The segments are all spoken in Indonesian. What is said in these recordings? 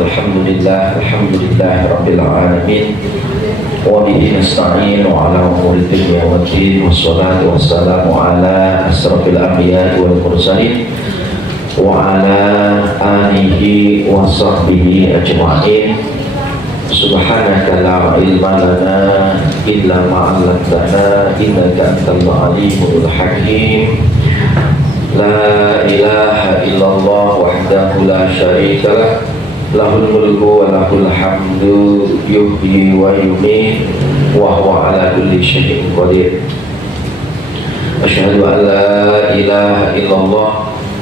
Alhamdulillah Rabbil Alamin. Wa bihi nasta'in ala umuri dunya waddin. Wassalatu wassalamu ala asrafil anbiya wal mursalin wa ala alihi wa sahbihi ajma'in. Subhanaka la ilma lana illa ma 'allamtana innaka antal alimul hakim. La ilaha illallah wahdahu la syarika lah, lahul mulku wa lahul hamdu yuhyi wa yumiit wa huwa ala kulli syai'in qadir. Asyhadu an la ilaha illallah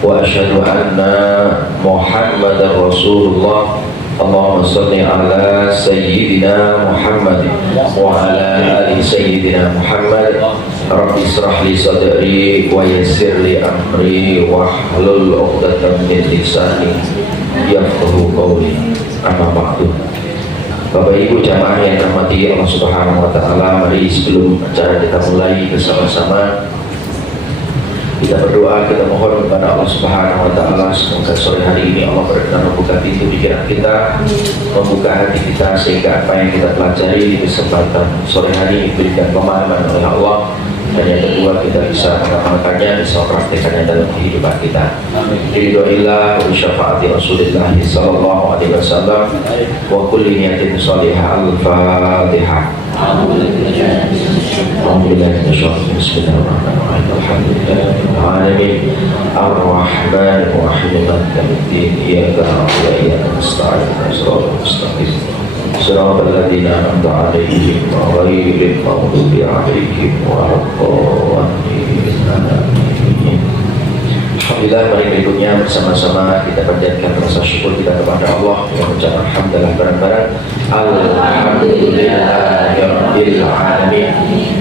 wa asyhadu anna Muhammadar Rasulullah. Allahumma salli ala sayyidina Muhammad wa ala ali sayyidina Muhammad. Rabbi israh li sadri wa yassir li amri wa hlul 'uqdatam min lisani yafqahu qawli. Amma ba'du. Bapak Ibu jamaah yang dirahmati Allah Subhanahu wa taala, mari sebelum acara kita mulai bersama-sama kita berdoa, kita mohon kepada Allah Subhanahu wa taala semoga sore hari ini Allah berkenan membuka pintu pikiran kita, membuka hati kita, sehingga apa yang kita pelajari di kesempatan sore hari diberikan pemahaman oleh Allah, dan yang kedua kita bisa mengamalkannya, bisa mempraktekannya dalam kehidupan kita. Ridhoillah wa syafaati Rasulillah sallallahu alaihi wasallam wa kulli niyatin shalihah. Al-Fatihah. Bismillahirrahmanirrahim. Alhamdulillahirabbil alamin. Ar-Rahmanir Rahim. Maliki yaumiddin. Iyyaka na'budu wa iyyaka nasta'in. Shiratal mustaqim. Shiratal ladzina an'amta 'alaihim ghairil maghdubi 'alaihim waladdallin. Alhamdulillah, mari berikutnya bersama-sama kita panjatkan rasa syukur kita kepada Allah yang mengucapkan alhamdulillah bareng-bareng. Alhamdulillahirabbil alamin.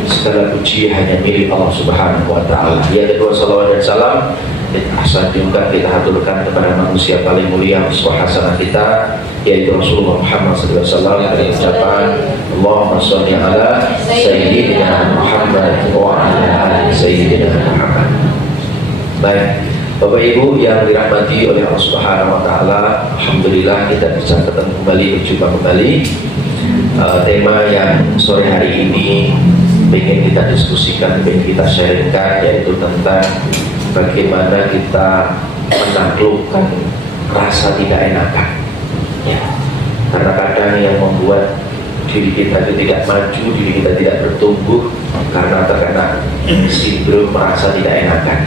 Segala puji hanya milik Allah Subhanahu wa taala. Ya, kedua salawat dan salam dihaturkan, kita haturkan kepada manusia paling mulia, uswah hasanah kita, yaitu Rasulullah Muhammad sallallahu alaihi wasallam, dengan ucapan Allahumma shalli ala sayyidina Muhammad wa ala ali sayyidina Muhammad. Baik, Bapak Ibu yang dirahmati oleh Allah Subhanahu wa taala, alhamdulillah kita bisa ketemu kembali, berjumpa kembali. Tema yang sore hari ini ingin kita diskusikan, ingin kita sharingkan, yaitu tentang bagaimana kita menaklukkan rasa tidak enakan. Ya. Karena kadang yang membuat diri kita itu tidak maju, diri kita tidak bertumbuh karena terkena sindrom merasa tidak enakan.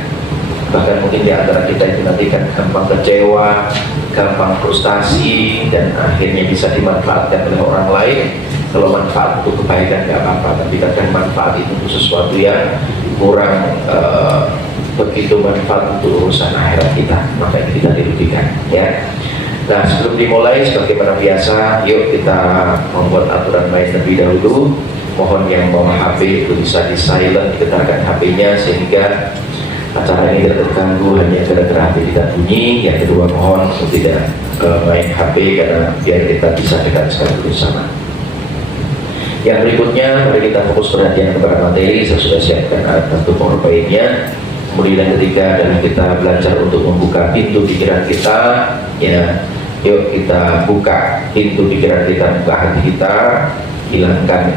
Bahkan mungkin di antara kita itu nanti kan gampang kecewa, gampang frustasi, dan akhirnya bisa dimanfaatkan oleh orang lain. Kalau manfaat untuk kebaikan nggak apa-apa, tapi kadang manfaat itu untuk sesuatu yang kurang begitu manfaat untuk urusan akhirat kita, maka ini kita dirugikan, ya. Nah, sebelum dimulai sebagaimana biasa, yuk kita membuat aturan main terlebih dahulu. Mohon yang bawa HP itu bisa di silent, diketarkan HP-nya sehingga acara ini tidak terganggu hanya gara-gara HP kita bunyi. Yang kedua, mohon untuk tidak main HP karena biar kita bisa dekat sekali bersama. Yang berikutnya, mari kita fokus perhatian kepada materi. Saya sudah siapkan alat bantu PowerPoint-nya. Kemudian yang ketiga adalah kita belajar untuk membuka pintu pikiran kita. Ya, yuk kita buka pintu pikiran kita, buka hati kita, hilangkan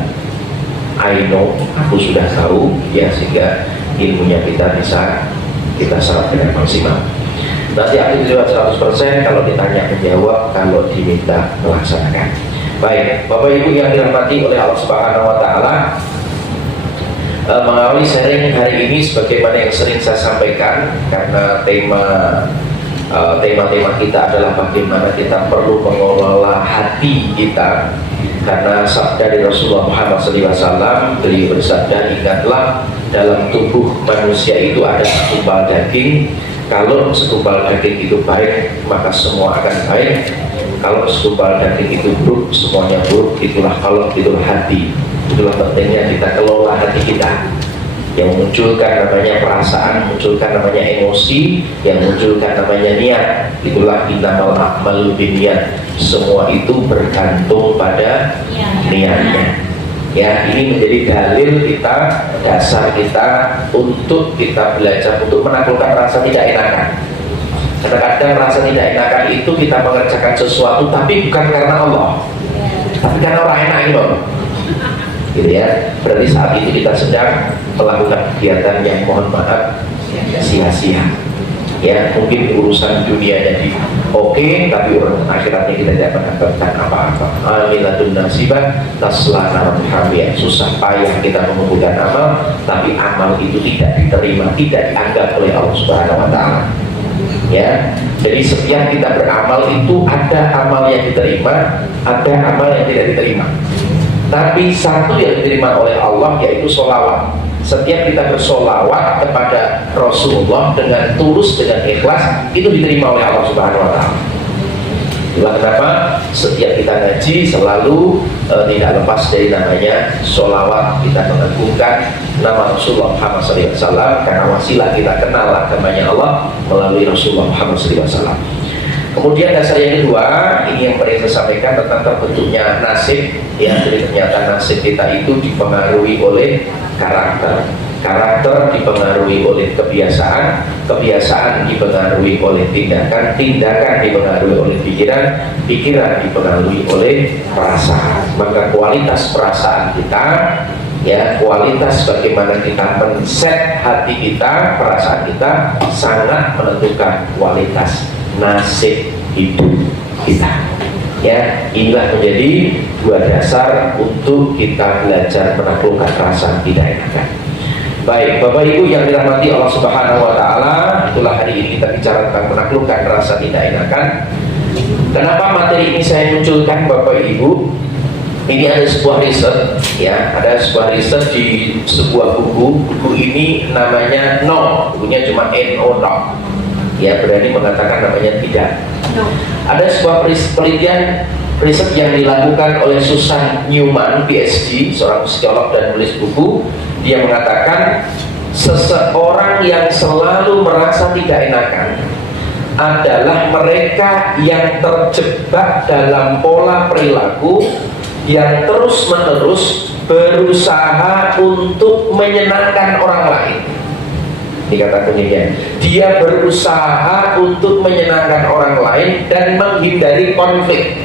I know, aku sudah tahu, ya, sehingga ilmunya kita bisa kita serap dengan maksimal. Nanti aku lewat 100% kalau ditanya menjawab, kalau diminta melaksanakan. Baik, Bapak Ibu yang dirahmati oleh Allah Subhanahu wa taala, mengawali sharing hari ini sebagaimana yang sering saya sampaikan, karena tema-tema kita adalah bagaimana kita perlu mengelola hati kita. Karena sabda dari Rasulullah Muhammad SAW, beliau bersabda, ingatlah dalam tubuh manusia itu ada segumpal daging. Kalau segumpal daging itu baik, maka semua akan baik. Kalau segumpal daging itu buruk, semuanya buruk. Itulah kalau, itulah hati. Itulah pentingnya kita kelola hati kita. Yang munculkan namanya perasaan, munculkan namanya emosi, yang munculkan namanya niat. Itulah innamal a'malu binniyat. Semua itu bergantung pada niatnya. Ya, ini menjadi dalil kita, dasar kita untuk kita belajar untuk menaklukkan rasa tidak enakan. Kadang-kadang rasa tidak enakan itu kita mengerjakan sesuatu tapi bukan karena Allah, tapi karena orang enak gitu. Gitu ya. Berarti saat itu kita sedang melakukan kegiatan yang mohon maaf sia-sia. Ya, mungkin urusan dunia jadi oke, tapi urusan akhiratnya kita tidak mendapatkan apa-apa. Amilatun nasibah tasla naran hamiyah. Susah payah kita mengumpulkan amal, tapi amal itu tidak diterima, tidak dianggap oleh Allah Subhanahu wa taala. Ya, jadi setiap kita beramal itu ada amal yang diterima, ada amal yang tidak diterima. Tapi satu yang diterima oleh Allah yaitu sholawat. Setiap kita bersolawat kepada Rasulullah dengan tulus, dengan ikhlas, itu diterima oleh Allah Subhanahu wa taala. Itulah kenapa setiap kita ngaji selalu tidak lepas dari namanya sholawat. Kita mengagungkan nama Rasulullah Muhammad SAW karena wasilah kita kenal agamanya Allah melalui Rasulullah Muhammad SAW. Kemudian dasar yang kedua, ini yang paling saya sampaikan tentang terbentuknya nasib. Ya, jadi ternyata nasib kita itu dipengaruhi oleh karakter. Karakter dipengaruhi oleh kebiasaan, kebiasaan dipengaruhi oleh tindakan, tindakan dipengaruhi oleh pikiran, pikiran dipengaruhi oleh perasaan. Maka kualitas perasaan kita, ya, kualitas bagaimana kita men-set hati kita, perasaan kita sangat menentukan kualitas nasib hidup kita. Ya, inilah menjadi dua dasar untuk kita belajar menaklukkan rasa tidak enakan. Baik, Bapak Ibu yang dirahmati Allah Subhanahu wa taala, itulah hari ini kita bicara tentang menaklukkan rasa tidak enakan. Kenapa materi ini saya munculkan, Bapak Ibu? Ini ada sebuah riset, ya, ada sebuah riset di sebuah buku. Buku ini namanya No, bukunya cuma NO, no. Ya, berani mengatakan namanya tidak. No. Ada sebuah penelitian riset yang dilakukan oleh Susan Newman, PhD, seorang psikolog dan penulis buku. Dia mengatakan seseorang yang selalu merasa tidak enakan adalah mereka yang terjebak dalam pola perilaku yang terus-menerus berusaha untuk menyenangkan orang lain. Dikata kuncinya, dia berusaha untuk menyenangkan orang lain dan menghindari konflik.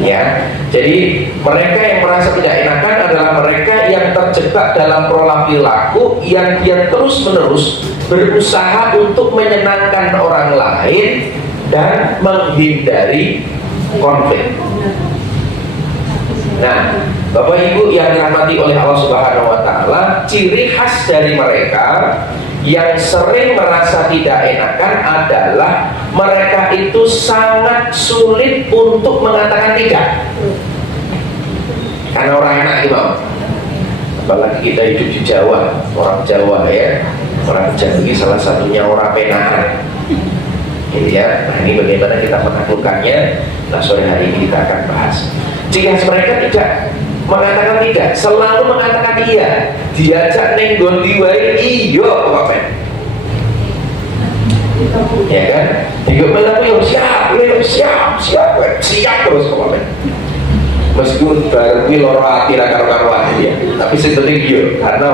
Ya, jadi mereka yang merasa tidak enakan adalah mereka yang terjebak dalam pola perilaku yang dia terus-menerus berusaha untuk menyenangkan orang lain dan menghindari konflik. Nah, Bapak Ibu yang dirahmati oleh Allah Subhanahu wa taala, ciri khas dari mereka yang sering merasa tidak enakan adalah mereka itu sangat sulit untuk mengatakan tidak. Karena orang enak gitu, apalagi kita hidup di Jawa, orang Jawa ya, orang Jawa ini salah satunya orang penaan. Gitu ya. Nah, ini bagaimana kita menaklukkannya. Nah, sore hari ini kita akan bahas. Jika mereka tidak mengatakan tidak, selalu mengatakan iya, diajak neng gondi wae iya apa? Ya kan? Tiga malam yo siap terus apa? Meskipun baru kuwi loro ati ra karo-karoan ya, tapi sing penting yo karena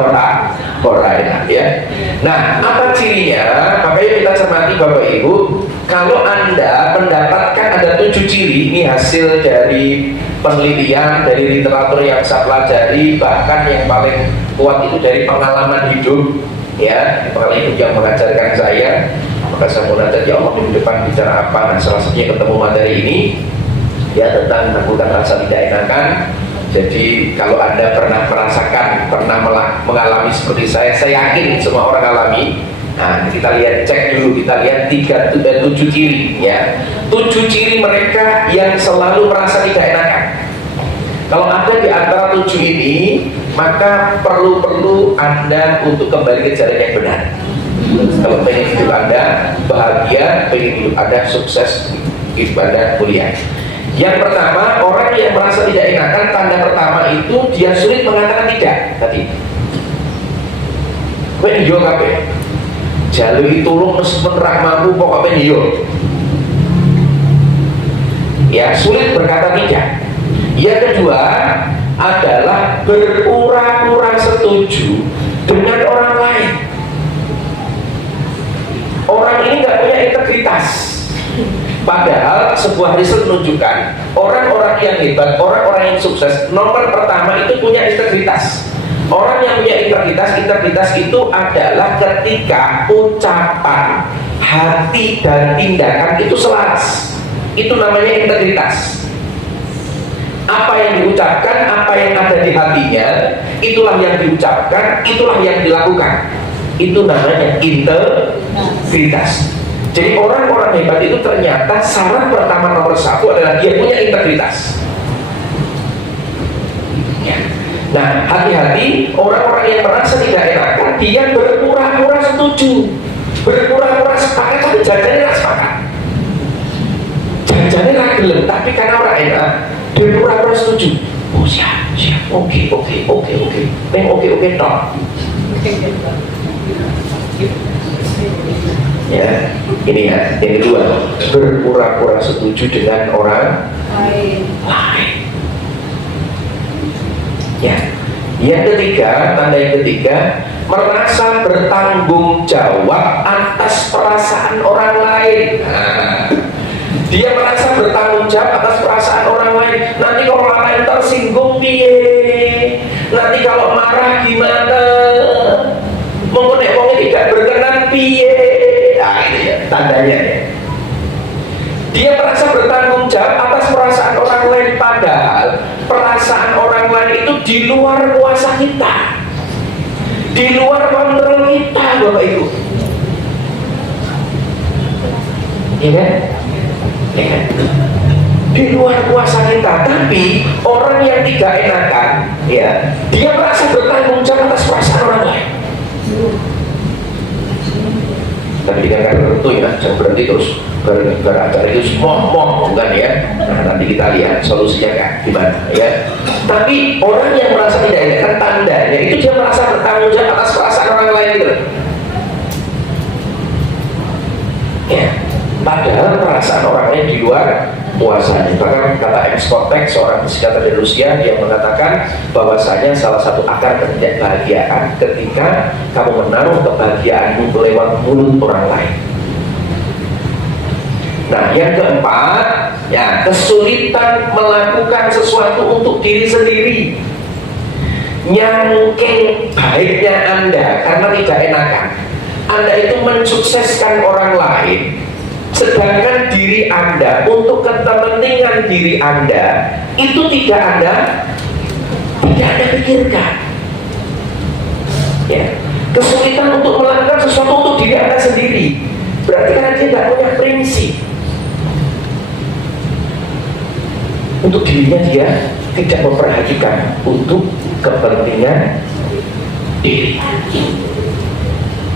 ora enak ya. Nah, apa cirinya? Makanya kita cermati Bapak Ibu, kalau Anda mendapatkan ada 7 ciri, ini hasil dari penelitian dari literatur yang saya pelajari, bahkan yang paling kuat itu dari pengalaman hidup, ya, pengalaman hidup yang mengajarkan saya. Maka saya mau nanya, ya Allah, di depan bicara apa? Nah, salah satunya ketemu materi ini, ya, tentang menaklukkan rasa tidak enakan. Jadi kalau Anda pernah merasakan, pernah mengalami seperti saya yakin semua orang alami. Nah, kita lihat, cek dulu, kita lihat 7 ciri, ya. 7 ciri mereka yang selalu merasa tidak enakan. Kalau ada di antara 7 ini, maka perlu Anda untuk kembali ke jalan yang benar. Kalau pengen hidup Anda bahagia, pengen hidup Anda sukses, hidup Anda mulia. Yang pertama, orang yang merasa tidak enakan, tanda pertama itu dia sulit mengatakan tidak. Tadi kowe yo kabeh jalui tulung meskipun ra mampu pokoknya yo. Ya, sulit berkata tidak. Yang kedua adalah berpura-pura setuju dengan orang lain. orang ini nggak punya integritas. Padahal sebuah riset menunjukkan orang-orang yang hebat, orang-orang yang sukses, nomor pertama itu punya integritas. Orang yang punya integritas itu adalah ketika ucapan, hati, dan tindakan itu selaras. Itu namanya integritas. Apa yang diucapkan, apa yang ada di hatinya, itulah yang diucapkan, itulah yang dilakukan. Itu namanya integritas. Jadi orang-orang hebat itu ternyata syarat pertama nomor satu adalah dia punya integritas. Nah, hati-hati orang-orang yang merasa tidak enakan, dia berpura-pura setuju, berpura-pura sepakat, tapi jajannya tidak sepakat. Jajannya tidak gelem, tapi karena orang enak, dia pura-pura setuju. Oh siap, oke, neng oke, toh. Ya, ini ya, yang kedua, berpura-pura setuju dengan orang lain. Ya, yang ketiga, tanda yang ketiga, merasa bertanggung jawab atas perasaan orang lain. Nah, dia merasa bertanggung jawab atas perasaan orang lain. Nanti kalau orang lain tersinggung piye? Nanti kalau marah gimana? Mengenai wong tidak berkenan piye? Nah, ini ya tandanya ya. Dia merasa bertanggung jawab atas perasaan orang lain, padahal perasaan orang lain itu di luar kuasa kita, di luar kontrol kita, Bapak Ibu. Iya kan? Ya kan? Di luar kuasa kita. Tapi orang yang tidak enakan, ya, dia merasa bertanggung jawab atas perasaan orang lain. Tapi dengan kata tertentu ya, jangan berhenti terus gara-gara acara itu semua bukan ya. Nah, nanti kita lihat solusinya kan gimana ya. Tapi orang yang merasa tidak enakan, tandanya itu dia merasa bertanggung jawab atas perasaan orang lain gitu. Ya, padahal perasaan orang lain di luar kuasanya. Bahkan kata Exportex, seorang psikiater dari Rusia, dia mengatakan bahwasanya salah satu akar ketidakbahagiaan ketika kamu menaruh kebahagiaanmu lewat mulut orang lain. Nah, yang keempat, ya, kesulitan melakukan sesuatu untuk diri sendiri. Nyangking baiknya Anda karena tidak enakan. Anda itu mensukseskan orang lain, sedangkan diri Anda untuk kepentingan diri Anda itu tidak Anda pikirkan. Ya, kesulitan untuk melakukan sesuatu untuk diri Anda sendiri berarti karena dia tidak punya prinsip. Untuk dirinya dia tidak memperhatikan untuk kepentingan diri.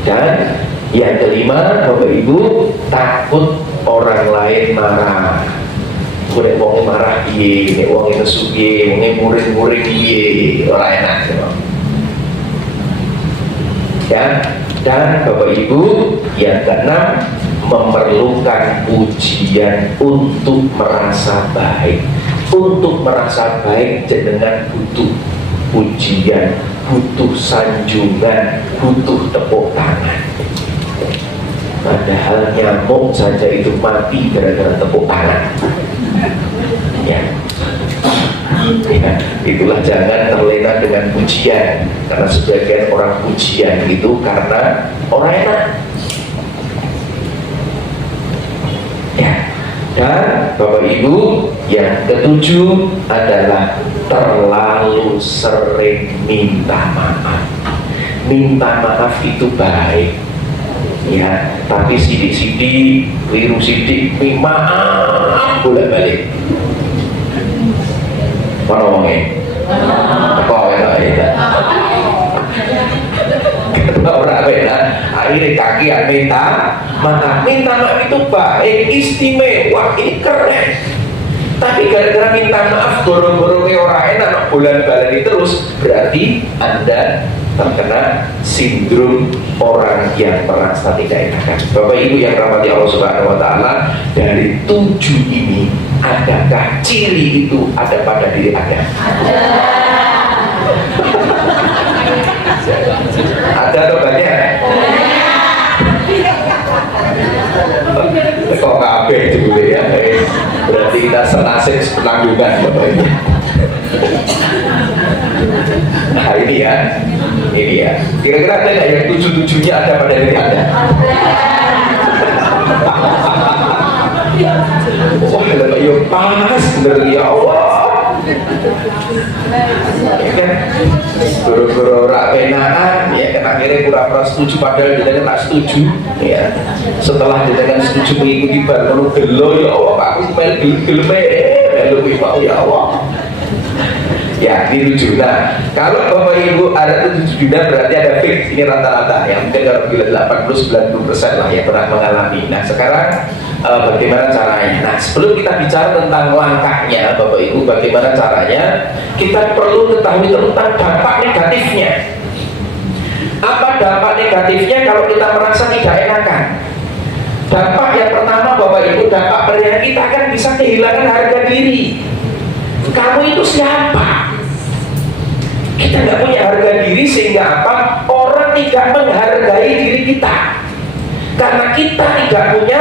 Dan yang kelima, Bapak Ibu, takut orang lain marah. Nek wong marah piye, nek wong nesu piye, wong muring-muring piye, ora enak. Ya, dan Bapak Ibu, yang keenam, memerlukan pujian untuk merasa baik. Untuk merasa baik jenengan butuh pujian, butuh sanjungan, butuh tepuk tangan. Padahal nyamuk saja itu mati gara-gara tepuk tangan. Ya. Ya, itulah jangan terlena dengan pujian, karena sebagian orang pujian itu karena orang enak. Ya. Dan Bapak Ibu, yang ketujuh adalah terlalu sering minta maaf. Minta maaf itu baik, ya, tapi sidik-sidik, keliru sidik, maaf bolak-balik. Mana ngomongnya? Kok ya? Orang beda, akhirnya kakian minta maaf. Minta maaf itu baik, istimewa, ini keren. Tapi gara-gara minta maaf, borong-borongnya orang enak, bulan-balik terus, berarti Anda terkena sindrom orang yang merasa tidak enakan. Bapak Ibu yang rahmati Allah Subhanahu Wa Taala, dari 7 ini, adakah ciri itu ada pada diri Anda? Ada atau banyak? Kok kabeh dulu ya. Berarti kita senasib penanggungan Bapak Ibu. Nah ini ya. Ini ya. Kira-kira ada nggak yang 7-7-nya ada pada diri Anda? Wah, kalau ya panas bener ya Allah. Ya kan? Guru-guru rakenaan ya kan akhirnya pura-pura setuju padahal dia kan setuju ya. Setelah dia kan setuju mengikuti baru gelo ya Allah, Pak aku melu gelo ya Allah. Ya, ini 7. Nah, kalau Bapak Ibu ada 7 juta berarti ada fix, ini rata-rata ya, mungkin kalau bila 80-90% lah yang pernah mengalami. Nah, sekarang bagaimana caranya? Nah, sebelum kita bicara tentang langkahnya Bapak Ibu, bagaimana caranya, kita perlu ketahui tentang dampak negatifnya. Apa dampak negatifnya kalau kita merasa tidak enakan? Dampak yang pertama Bapak Ibu, dampak perihal kita akan bisa kehilangan harga diri. Kamu itu siapa? Kita nggak punya harga diri sehingga apa? Orang tidak menghargai diri kita karena kita tidak punya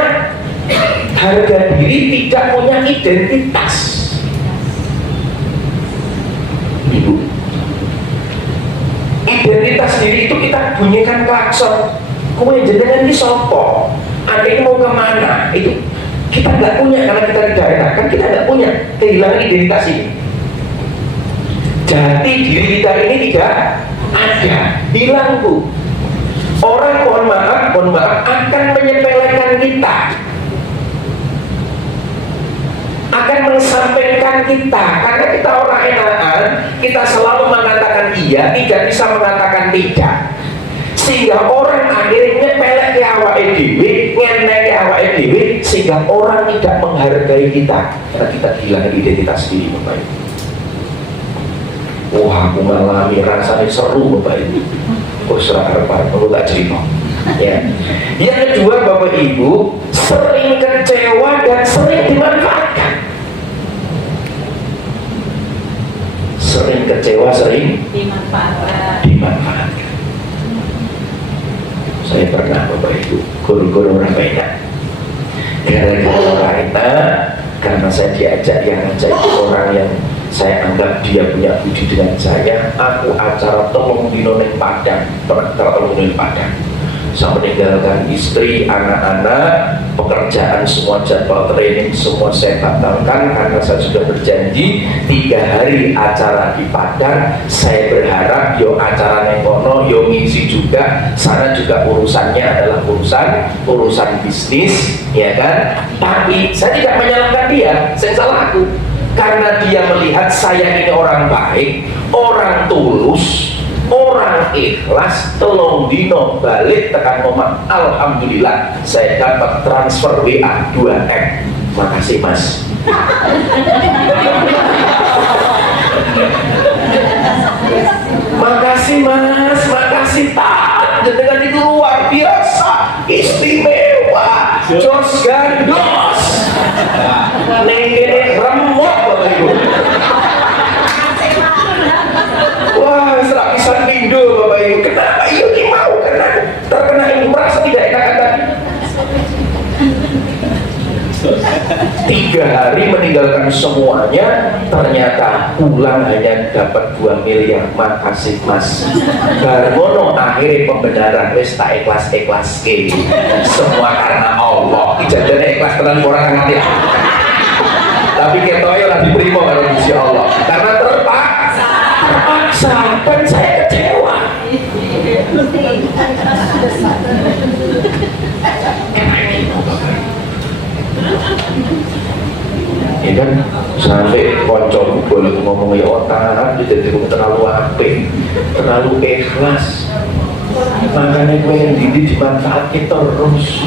harga diri, tidak punya identitas. Ibu, identitas diri itu kita bunyikan klakson. Kowe jenengan iki sapa? Adek mau kemana? Itu kita nggak punya karena kita tidak enakan, kita nggak punya, kehilangan identitas ini. Jadi diri kita ini tidak ada, hilang Bu. Orang mohon maaf akan menyepelekan kita, akan mengesampingkan kita karena kita orang enakan, kita selalu mengatakan iya, tidak bisa mengatakan tidak. Sehingga orang akhirnya pelek ke awake dhewe, ngenek ke awake dhewe, sehingga orang tidak menghargai kita karena kita kehilangan identitas diri Bapak Ibu. Wah, aku mengalami rasanya seru Bapak Ibu. Oh, serah perlu tak cerita. Ya. Yang kedua Bapak Ibu, sering kecewa dan sering dimanfaatkan. Sering kecewa, sering dimanfaatkan. Saya pernah Bapak Ibu, guru-guru orang enak. Gara-gara orang enak, karena saya diajak yang ngajak itu orang yang saya anggap dia punya budi dengan saya. Aku acara tolong dino ning Padang, tolong ning Padang. Saya meninggalkan istri, anak-anak, pekerjaan semua, jadwal training semua saya batalkan karena saya sudah berjanji 3 hari acara di Padang. Saya berharap yo acara nengono yo ngisi juga, sana juga urusannya adalah urusan bisnis, ya kan? Tapi saya tidak menyalahkan dia, saya salah aku karena dia melihat saya ini orang baik, orang tulus, orang ikhlas. Telung dino balik tekan ngomong alhamdulillah saya dapat transfer WA 2M. Makasih Mas. Makasih Mas, makasih Pak. Dengan itu luar biasa, istimewa, jos gandos. Nengkene remuk Bapak Ibu. Wah, serak pisan pindo Bapak Ibu. Kenapa? Iya ki mau karena terkena ini merasa tidak enak tadi. 3 hari meninggalkan semuanya, ternyata pulang hanya dapat 2 miliar. Makasih Mas. Barmono akhirnya pembenaran wis tak ikhlas ke. Semua karena Allah. Ijazahnya ikhlas tenan orang ngerti. Tapi ketoyo lah diterima karo Gusti Allah. Karena terpaksa dan saya kecewa. Ya kan sampai konco boleh ngomong ya otak jadi terlalu apik, terlalu ikhlas. Makanya gue yang dimanfaatkan terus.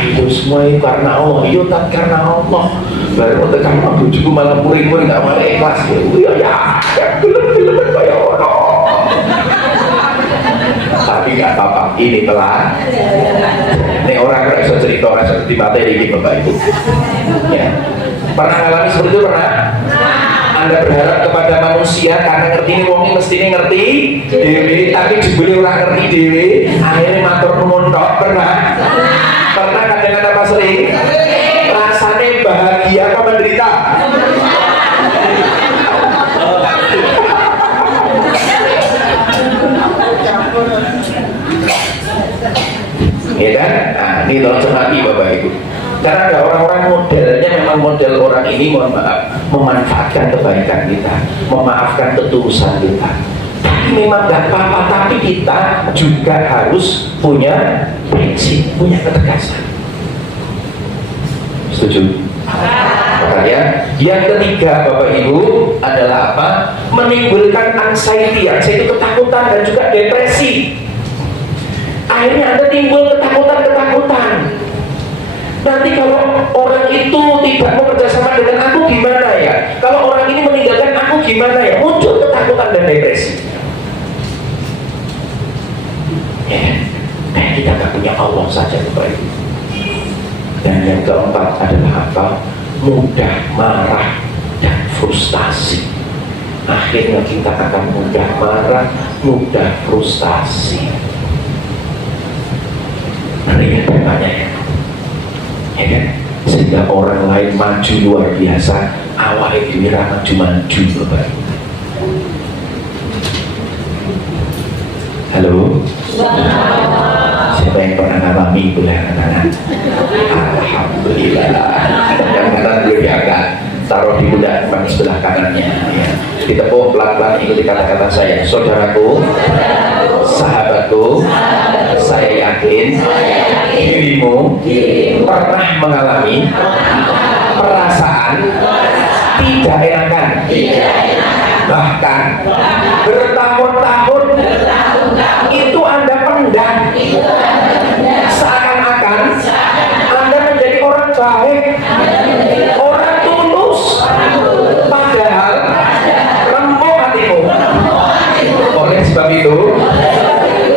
Ayo semua itu karena Allah, iyo tak karena Allah. Baru tekan aku juga malah muring-muring gak malah ikhlas. Ya film-film kayak orang. Tapi gak apa-apa, ini telah. Ini orang gak bisa cerita, orang seperti materi ini Bapak Ibu. Ya. Pernah alami seperti itu? Pernah? Anda berharap kepada manusia karena ngerti ini wong mesti ngerti dewe, tapi jebule ora ngerti dewe, akhirnya matur nuwun tok. Pernah kadang-kadang apa sering? Rasanya bahagia apa menderita? Ya kan? Nah, ini tolong cermati Bapak Ibu. Karena ada orang-orang modelnya memang model orang ini, mohon maaf, memanfaatkan kebaikan kita, memaafkan ketulusan kita. Tapi memang gak apa-apa, tapi kita juga harus punya prinsip, punya ketegasan. Setuju? Makanya yang ketiga Bapak Ibu adalah apa? Menimbulkan anxiety, anxiety ketakutan dan juga depresi. Akhirnya Anda timbul ketakutan. Nanti kalau orang itu tidak mau kerjasama dengan aku gimana ya? Kalau orang ini meninggalkan aku gimana ya? Muncul ketakutan dan depresi. Ya, kayak kita gak punya Allah saja Bapak Ibu. Dan yang keempat adalah apa? Mudah marah dan frustasi. Akhirnya kita akan mudah marah, mudah frustasi. Ngeri banyak ya kan? Sehingga orang lain maju luar biasa, awalnya dikira maju-maju Bapak. Halo? Siapa yang pernah ngalami belahan tangan? Alhamdulillah. Yang kanan boleh diangkat, taruh di pundak sebelah kanannya ya. Ditepuk pelan-pelan, ikuti kata-kata saya. Saudaraku, sahabatku, saya yakin dirimu pernah mengalami perasaan tidak enakan, bahkan bertahun-tahun itu Anda pendam, seakan-akan Anda menjadi orang baik, orang tulus, padahal remuk hatimu. Oleh sebab itu,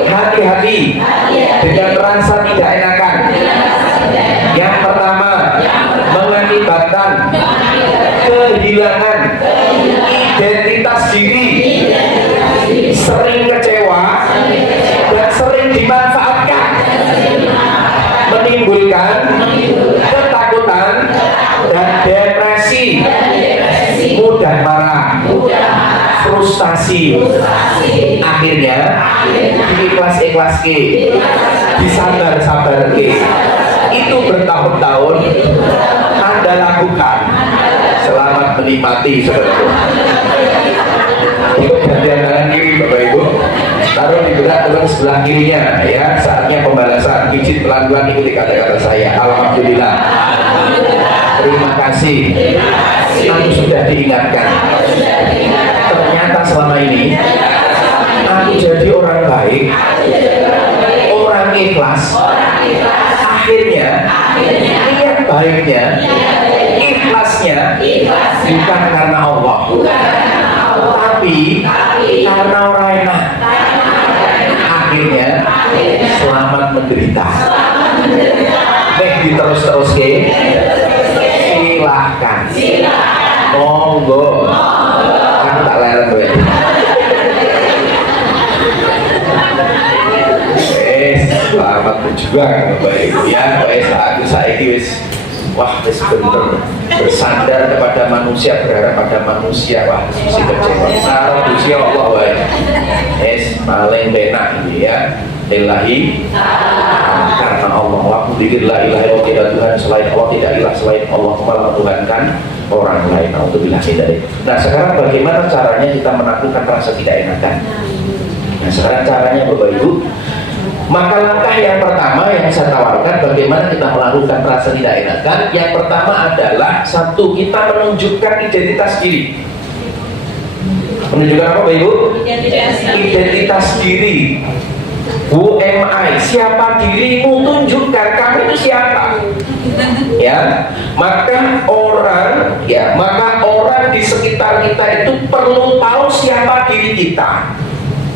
hati-hati dengan rasa tidak enakan. Yang pertama, mengakibatkan kehilangan identitas diri, sering kecewa dan sering dimanfaatkan, menimbulkan ketakutan dan depresi, mudah marah, frustasi, akhirnya diikhlas-ikhlas disabar-sabar itu bertahun-tahun Anda lakukan. Selamat menikmati saudaraku. Gantian tangan kiri Bapak Ibu, taruh di benak turun sebelah kirinya ya. Saatnya pembalasan, pijit pelan-pelan, ikuti kata-kata saya. Alhamdulillah, terima kasih, aku sudah diingatkan. Ternyata selama ini aku jadi orang baik, orang ikhlas. Akhirnya niat baiknya, ikhlasnya bukan karena Allah, tapi karena orang enak. Akhirnya selamat menderita. Diterus-terus silahkan, monggo, aku tak larang gue. Selamat berjuang Bapak Ibu ya. Aku wis wah wis bener bersandar kepada manusia, berharap pada manusia. Wah mesti kecewa. Sarap puji Allah wae. Paling enak ini ya. Lillahi karena Allah. Aku pikir la ilaha illallah, tidak Tuhan selain Allah, tidak ilah selain Allah, malah menuhankan orang lain. Alhamdulillah dari. Nah sekarang bagaimana caranya kita menaklukkan rasa tidak enakan? Nah sekarang caranya Bapak Ibu, maka langkah yang pertama yang saya tawarkan bagaimana kita melakukan rasa tidak enakan. Yang pertama adalah satu, kita menunjukkan identitas diri. Menunjukkan apa Bapak Ibu? Identitas diri. Who am I? Siapa dirimu? Tunjukkan kamu itu siapa. Ya, maka orang di sekitar kita itu perlu tahu siapa diri kita.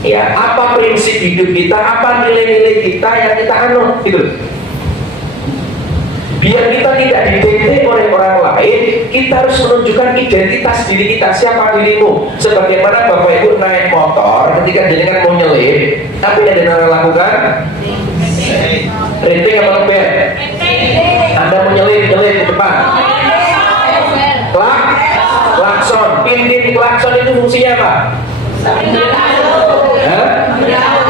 Ya, apa prinsip hidup kita, apa nilai-nilai kita yang kita anut, gitu. Biar kita tidak didikte oleh orang lain, kita harus menunjukkan identitas diri kita. Siapa dirimu? Sebagaimana Bapak Ibu naik motor, ketika jenengan mau nyelip, apa yang jenengan lakukan? Rating apa ngebet? menyelip-nyelip di depan? Klakson. Pintin klakson itu fungsinya apa?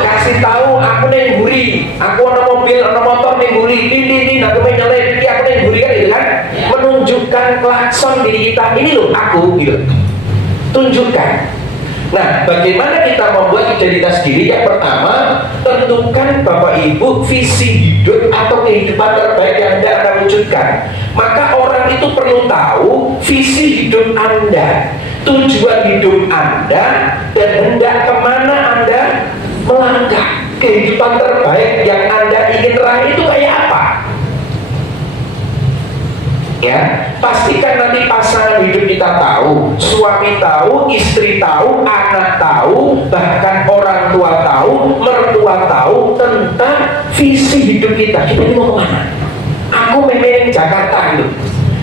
Kasih tahu aku neng buri, aku ada mobil, ada motor neng buri, tin, aku menyelip, aku neng buri kan, gitu kan? Menunjukkan klakson diri kita, ini loh aku, gitu. Tunjukkan. Nah, bagaimana kita membuat identitas diri? Yang pertama, tentukan Bapak Ibu visi hidup atau kehidupan terbaik yang Anda akan wujudkan. Maka orang itu perlu tahu visi hidup Anda, tujuan hidup Anda, dan hendak kemana Anda melangkah. Kehidupan terbaik yang Anda ingin raih itu kayak apa? Ya, pastikan nanti pasangan hidup kita tahu, suami tahu, istri tahu, anak tahu, bahkan orang tua tahu, mertua tahu tentang visi hidup kita. Kita ini mau kemana? Aku memang Jakarta gitu.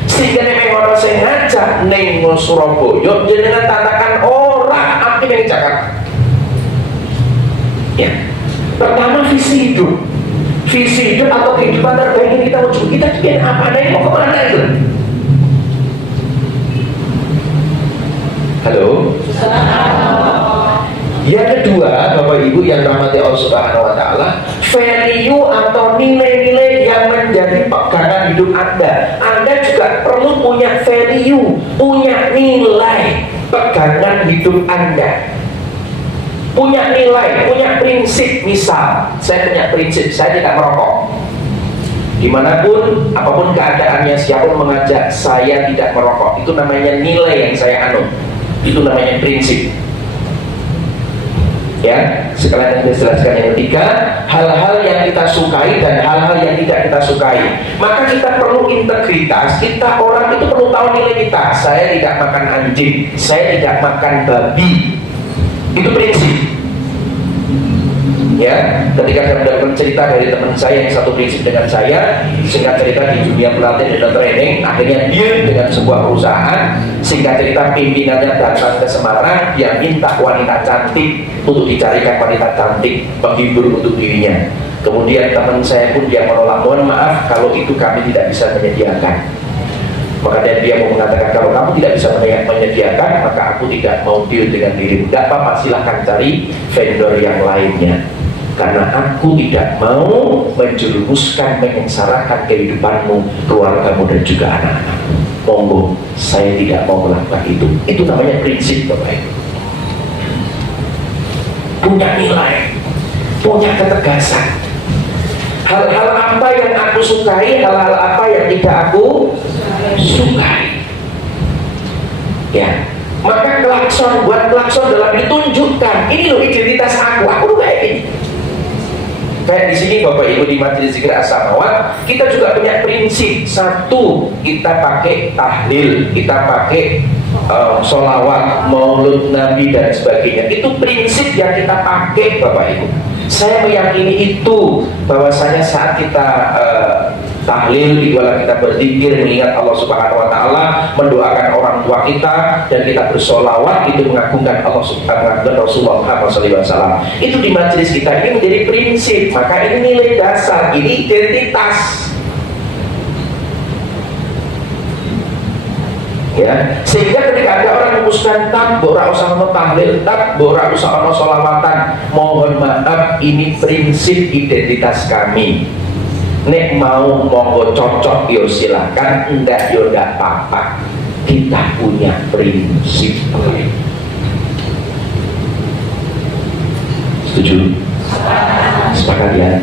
Sehingga memang orang saya ngajak neng Surabaya, jangan katakan orang aku memang Jakarta. Ya, pertama visi hidup. Visi hidup atau kehidupan terbaik yang kita wujud, kita ingin apa, nih mau kemana itu? Halo? Yang kedua, Bapak Ibu yang rahmati Allah Subhanahu wa Ta'ala, value atau nilai-nilai yang menjadi pegangan hidup Anda. Anda juga perlu punya value, punya nilai pegangan hidup Anda. Punya nilai, punya prinsip. Misal, saya punya prinsip, saya tidak merokok. Dimanapun, apapun keadaannya, siapapun mengajak, saya tidak merokok. Itu namanya nilai yang saya anut. Itu namanya prinsip. Ya, sekalian saya jelaskan yang ketiga, hal-hal yang kita sukai dan hal-hal yang tidak kita sukai. Maka kita perlu integritas. Kita orang itu perlu tahu nilai kita. Saya tidak makan anjing, saya tidak makan babi. Itu prinsip. Ya, ketika saya mendapatkan cerita dari teman saya yang satu prinsip dengan saya, singkat cerita di dunia pelatihan dan training, akhirnya dia dengan sebuah perusahaan, singkat cerita pimpinannya datang ke Semarang, dia minta wanita cantik untuk dicarikan wanita cantik penghibur untuk dirinya. Kemudian teman saya pun dia menolak, mohon maaf kalau itu kami tidak bisa menyediakan. Maka dia mau mengatakan, kalau kamu tidak bisa menyediakan, maka aku tidak mau deal dengan dirimu. Tidak apa-apa, silahkan cari vendor yang lainnya. Karena aku tidak mau menjerumuskan, menyengsarakan kehidupanmu, keluargamu, dan juga anak-anakmu. Monggo, saya tidak mau melakukan itu. Itu namanya prinsip, Bapak Ibu. Punya nilai, punya ketegasan. Hal-hal apa yang aku sukai, hal-hal apa yang tidak aku sukai. Ya, maka klakson, buat klakson dalam ditunjukkan, ini loh identitas aku kayak gini. Kayak di sini Bapak Ibu di Majelis Zikir As-Samawat, kita juga punya prinsip. Satu, kita pakai tahlil, kita pakai sholawat, maulud Nabi dan sebagainya. Itu prinsip yang kita pakai, Bapak Ibu. Saya meyakini itu, bahwasanya saat kita tahlil, dimana kita berzikir mengingat Allah Subhanahu wa Ta'ala, mendoakan orang tua kita, dan kita bersolawat, itu mengagungkan Allah Subhanahu wa Ta'ala, Rasulullah Muhammad SAW. Itu di majelis kita ini menjadi prinsip. Maka ini nilai dasar, ini identitas. Ya, sehingga ketika ada orang memutuskan tak bora usah ono tahlil, tak bora usah ono sholawatan, mohon maaf, ini prinsip identitas kami. Nek mau monggo cocok yo silakan, enggak yo enggak apa-apa. Kita punya prinsip. Setuju? Sepakat ya?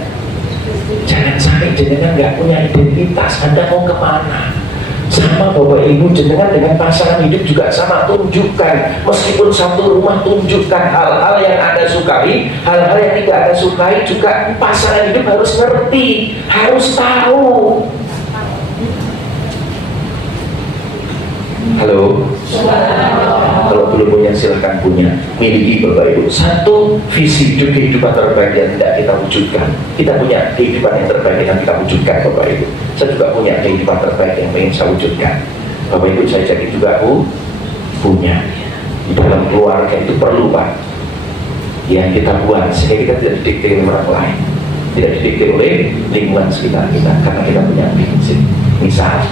Jangan sampai jenengan nggak punya identitas. Anda mau kemana? Sama Bapak Ibu, jenengan dengan pasangan hidup juga sama, tunjukkan. Meskipun satu rumah, tunjukkan hal-hal yang Anda sukai, hal-hal yang tidak Anda sukai juga. Pasangan hidup harus ngerti, harus tahu. Halo? Kalau belum punya silahkan punya, miliki Bapak Ibu. Satu, visi hidup kehidupan terbaik yang tidak kita wujudkan. Kita punya kehidupan yang terbaik yang kita wujudkan, Bapak Ibu. Saya juga punya kehidupan terbaik yang ingin saya wujudkan. Bapak Ibu, saya jadi juga punya. Di dalam keluarga itu perlu, Pak, yang kita buat sehingga kita tidak didiktir oleh orang lain, tidak didiktir oleh lingkungan sekitar kita, karena kita punya prinsip. Misal,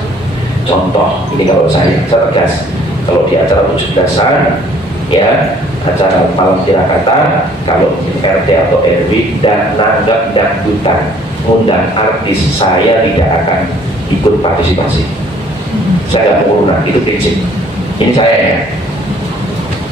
contoh, ini kalau saya tegas, kalau di acara 17-an, ya, acara malam tirakatan, kalau RT atau RW dan nanggap dangdutan, undang artis, saya tidak akan ikut partisipasi. Saya nggak mau urunan, itu prinsip. Ini saya ya.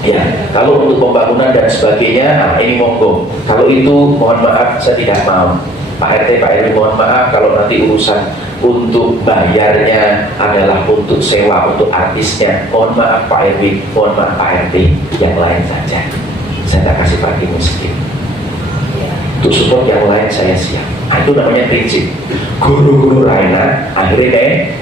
Ya, kalau untuk pembangunan dan sebagainya, nah ini monggo. Kalau itu mohon maaf, saya tidak mau. Pak RT, Pak RW mohon maaf kalau nanti urusan untuk bayarnya adalah untuk sewa untuk artisnya. Mohon maaf Pak RW, mohon maaf Pak RT, yang lain saja. Saya tak kasih parkir miskin. Untuk support yang lain saya siap. Nah, itu namanya prinsip. Guru-guru lainnya akhirnya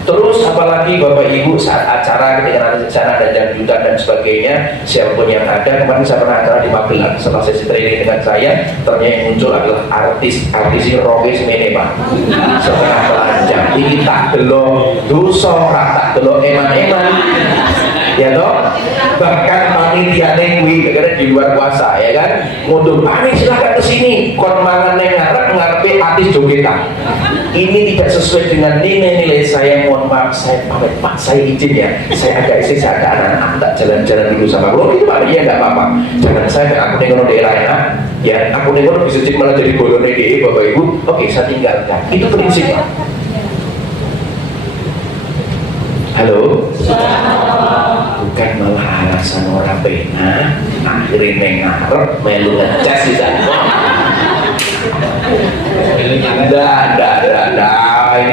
terus apalagi Bapak Ibu saat acara ketika nanti di sana ada dangdutan dan sebagainya, siapapun yang ada. Kemarin saya pernah acara di Magelang, setelah sesi training dengan saya, ternyata yang muncul adalah artis ini roge semene Pak, setengah telanjang, ini tak delok dosa, tak delok eman-eman, ya toh. Bahkan panitia kuwi karena di luar kuasa, ya kan, ngundung Pak silahkan ke sini, kon mangan nang ngarepe artis jogetan. Ini tidak sesuai dengan nilai-nilai saya. Mohon maaf, saya pamit Pak, saya izin ya, saya agak istri, saya ada anak-anak, tak jalan-jalan dulu sama lo itu Pak. Iya nggak apa-apa, jangan saya aku nengono daerah enak ya, aku nengono bisa jadi malah jadi bolone deh Bapak Ibu. Oke, saya tinggalkan, itu prinsip Pak. Halo, bukan malah alasan orang pena akhirnya mengarep melu ngecas di sana.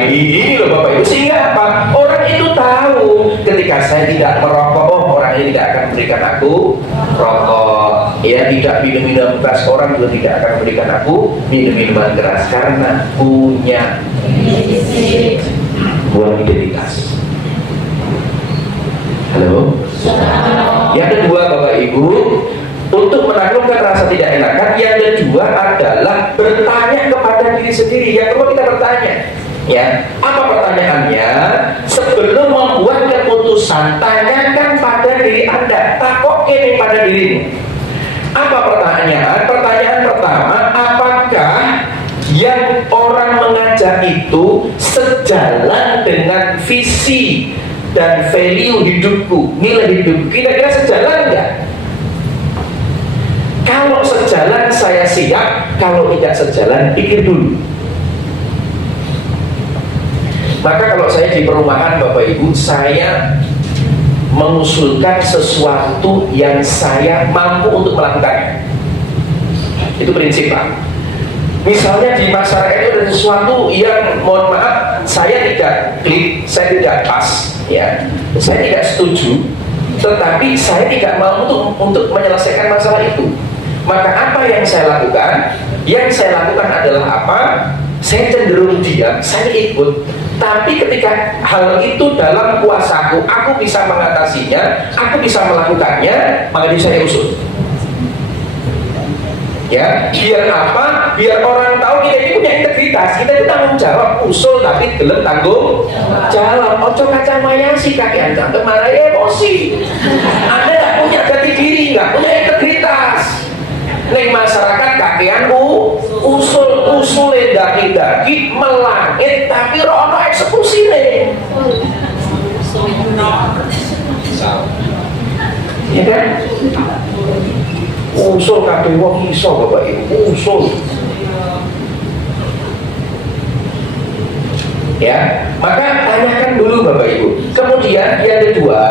Ini loh Bapak Ibu, sehingga apa? Orang itu tahu ketika saya tidak merokok, oh orang ini tidak akan memberikan aku rokok, ya, tidak minum-minum keras, orang juga tidak akan memberikan aku minum-minuman keras karena punya identitas. Halo? Yang kedua Bapak Ibu, untuk menaklukkan rasa tidak enakan, yang kedua adalah bertanya kepada diri sendiri. Yang kedua kita bertanya, ya, apa pertanyaannya? Sebelum membuat keputusan, tanyakan pada diri Anda, takok ini pada dirimu. Apa pertanyaan? Pertanyaan pertama, apakah yang orang mengajak itu sejalan dengan visi dan value hidupku, nilai hidup, kira-kira sejalan enggak? Kalau sejalan saya siap, kalau tidak sejalan pikir dulu. Maka kalau saya di perumahan Bapak Ibu, saya mengusulkan sesuatu yang saya mampu untuk melakukannya. Itu prinsip Pak. Misalnya di masyarakat itu ada sesuatu yang mohon maaf saya tidak klik, saya tidak pas, ya, saya tidak setuju, tetapi saya tidak mau untuk menyelesaikan masalah itu. Maka apa yang saya lakukan? Yang saya lakukan adalah apa? Saya cenderung diam, saya ikut. Tapi ketika hal itu dalam kuasaku, aku bisa mengatasinya, aku bisa melakukannya, maka saya usul. Ya, biar apa? Biar orang tahu kita ini punya integritas, kita itu tanggung jawab, usul tapi gelem tanggung jawab. Ojo kaca mayasi kaki Anda kemana emosi. Anda tidak punya jati diri, nggak punya integritas. Nih masyarakat kakean usul daki melangit tapi rono eksekusi nih. Ya kan? Usul kabeh wong iso Bapak Ibu, usul. Ya, maka tanyakan dulu Bapak Ibu. Kemudian yang kedua,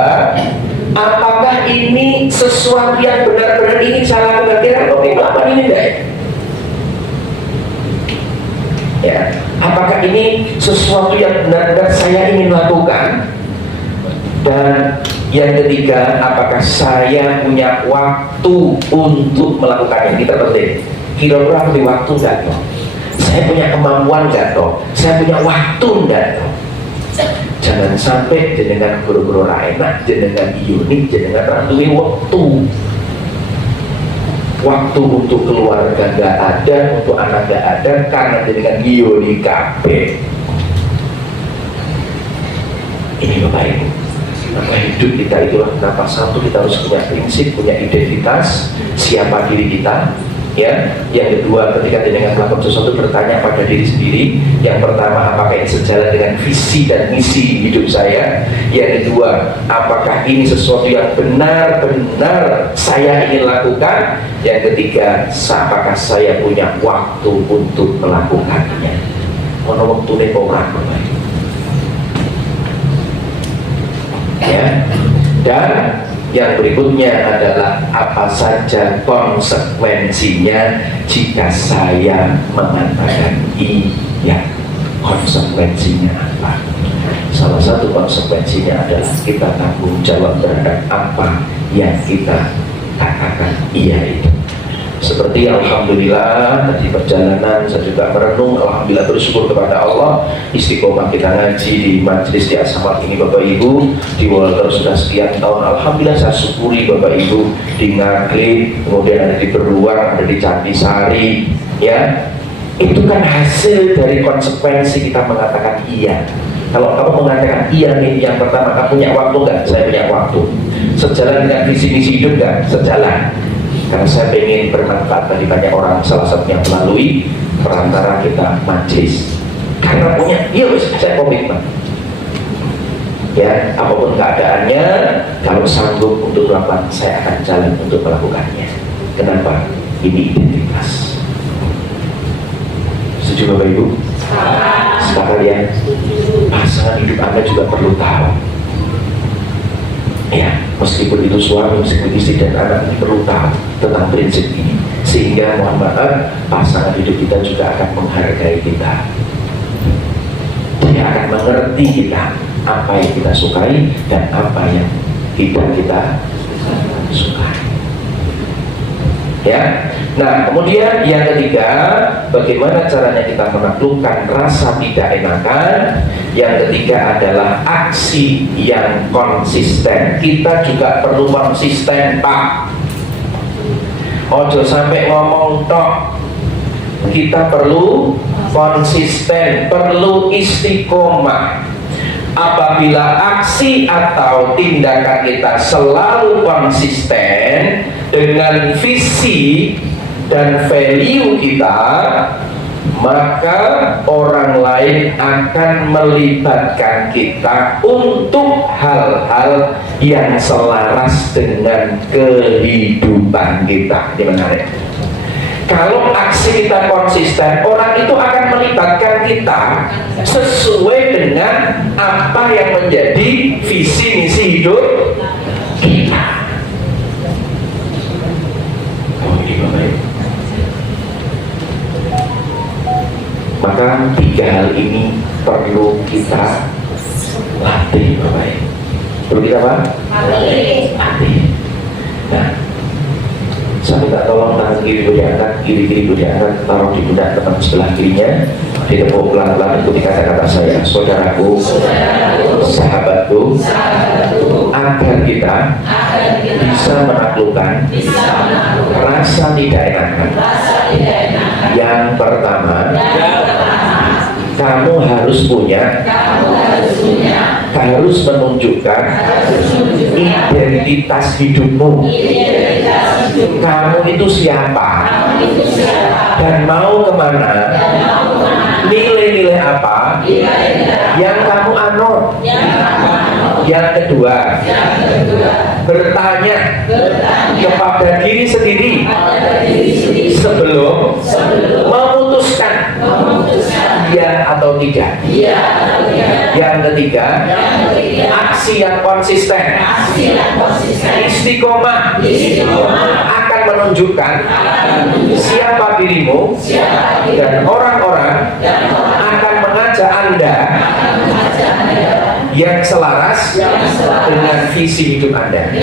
apakah ini sesuatu yang benar-benar ingin saya lakukan? Kira-kira apa ini enggak? Ya, apakah ini sesuatu yang benar-benar saya ingin lakukan? Dan yang ketiga, apakah saya punya waktu untuk melakukannya? Ini terpenting. Kira-kira punya waktu enggak toh? Saya punya kemampuan enggak toh? Saya punya waktu enggak toh? Jangan sampai jenengan guru-guru enak, jenengan unik, jenengan rantui waktu untuk keluarga enggak ada, untuk anak enggak ada, karena jenengan unik kabeh. Ini Bapak Ibu. Maka hidup kita itulah kenapa satu, kita harus punya prinsip, punya identitas, siapa diri kita. Ya, yang kedua, ketika dengan melakukan sesuatu bertanya pada diri sendiri. Yang pertama, apakah ini sejalan dengan visi dan misi hidup saya? Yang kedua, apakah ini sesuatu yang benar-benar saya ingin lakukan? Yang ketiga, apakah saya punya waktu untuk melakukannya? Ono waktune ora, ya. Dan yang berikutnya adalah apa saja konsekuensinya jika saya mengatakan iya. Konsekuensinya apa? Salah satu konsekuensinya adalah kita tanggung jawab terhadap apa yang kita katakan iya itu. Seperti alhamdulillah tadi perjalanan saya juga merenung, alhamdulillah bersyukur kepada Allah, istiqomah kita ngaji di majelis di Ashamat ini Bapak Ibu, di Walter sudah sekian tahun, alhamdulillah saya syukuri Bapak Ibu, di Ngaglik, kemudian ada di Beruang, ada di Candisari, ya itu kan hasil dari konsekuensi kita mengatakan iya. Kalau kamu mengatakan iya nih, yang pertama kamu punya waktu nggak? Saya punya waktu. Sejalan dengan visi misi hidup nggak? Sejalan. Karena saya ingin bermanfaat bagi banyak orang, salah satunya melalui perantara kita majelis. Karena punya, iya saya komitmen. Ya, apapun keadaannya, kalau sanggup untuk melakukan, saya akan jalan untuk melakukannya. Kenapa? Ini identitas. Setuju Bapak Ibu? Sepakat ya? Pasangan hidup Anda juga perlu tahu. Ya, meskipun itu suami, meskipun istri dan anak, ini perlu tahu tentang prinsip ini, sehingga mohon maaf pasangan hidup kita juga akan menghargai kita. Dia akan mengerti kita, apa yang kita sukai dan apa yang tidak kita sukai. Ya, nah kemudian yang ketiga, bagaimana caranya kita menaklukkan rasa tidak enakan? Yang ketiga adalah aksi yang konsisten. Kita juga perlu konsisten, Pak. Ojo sampai ngomong tok. Kita perlu konsisten, perlu istiqomah. Apabila aksi atau tindakan kita selalu konsisten dengan visi dan value kita, maka orang lain akan melibatkan kita untuk hal-hal yang selaras dengan kehidupan kita. Ini menarik. Kalau aksi kita konsisten, orang itu akan melibatkan kita sesuai dengan apa yang menjadi visi misi hidup kita. Maka tiga hal ini perlu kita latih, Bapak. Perlu kita apa? Latih. Nah, saya minta tolong tangan kiri diangkat, kiri diangkat, taruh di pundak teman sebelah kirinya, ditepuk pelan-pelan, ikuti kata-kata saya. Saudaraku, sahabatku, agar kita bisa menaklukkan rasa tidak enakan. Yang pertama, kamu harus menunjukkan identitas hidupmu. Kamu itu siapa? Dan mau kemana? Nilai-nilai apa yang kamu anut? Yang kedua, bertanya kepada diri sendiri sebelum memutuskan iya atau tidak. Yang ketiga, aksi yang konsisten, istiqomah akan menunjukkan siapa dirimu, dan orang-orang akan mengajak Anda yang selaras dengan visi hidup Anda.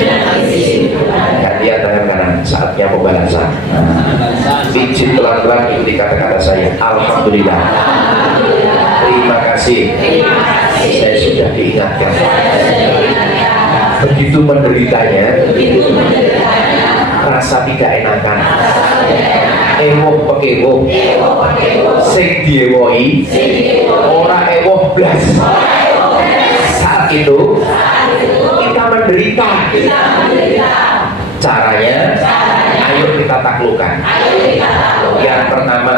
Gantian tangan kanan, saatnya pembalasan. Pijit pelan-pelan, ikuti kata-kata saya. Alhamdulillah. Terima kasih. Saya sudah diingatkan. Begitu menderitanya, rasa tidak enakan. Ewoh pekewoh, sing diewoi, ora ewoh blas. Saat itu kita menderita. Caranya, ayo kita taklukkan taklukkan. Yang pertama,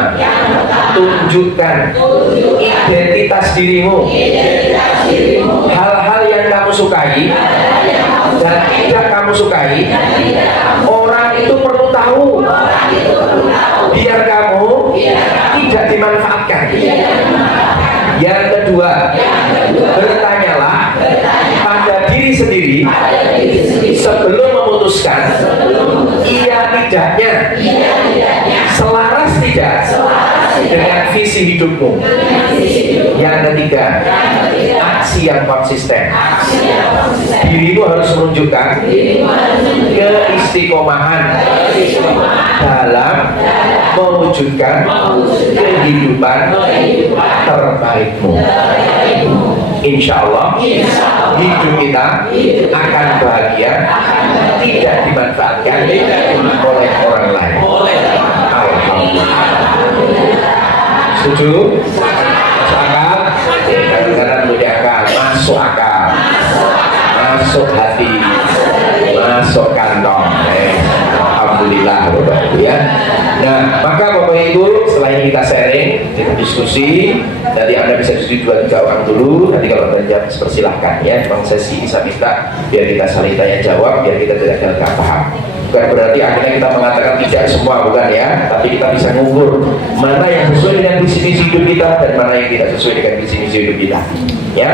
tunjukkan identitas dirimu. Hal-hal yang kamu sukai dan tidak kamu sukai, orang itu perlu tahu, biar kamu tidak dimanfaatkan. Yang kedua, bertanyalah pada diri sendiri sebelum memutuskan iya tidaknya selaras tidak dengan visi hidupmu. Yang ketiga, aksi yang konsisten. Dirimu harus menunjukkan keistiqomahan dalam mewujudkan kehidupan terbaikmu. Insya Allah hidup kita akan bahagia, tidak dimanfaatkan oleh orang lain. Alhamdulillah. Setuju? Masuk akal? Kadang-kadang mudah akal, masuk akal, masuk hati, masuk kantong. Alhamdulillah Bapak Ibu ya. Nah, maka Bapak Ibu, selain kita sharing, kita diskusi, tadi Anda bisa diskusi 2-3 orang dulu. Nanti kalau ada jawab persilahkan ya. Memang sesi bisa minta biar kita saling tanya jawab, biar kita tidak gagal paham. Bukan berarti akhirnya kita mengatakan tidak semua, bukan ya. Tapi kita bisa mengukur mana yang sesuai dengan visi misi hidup kita dan mana yang tidak sesuai dengan visi misi hidup kita. Ya,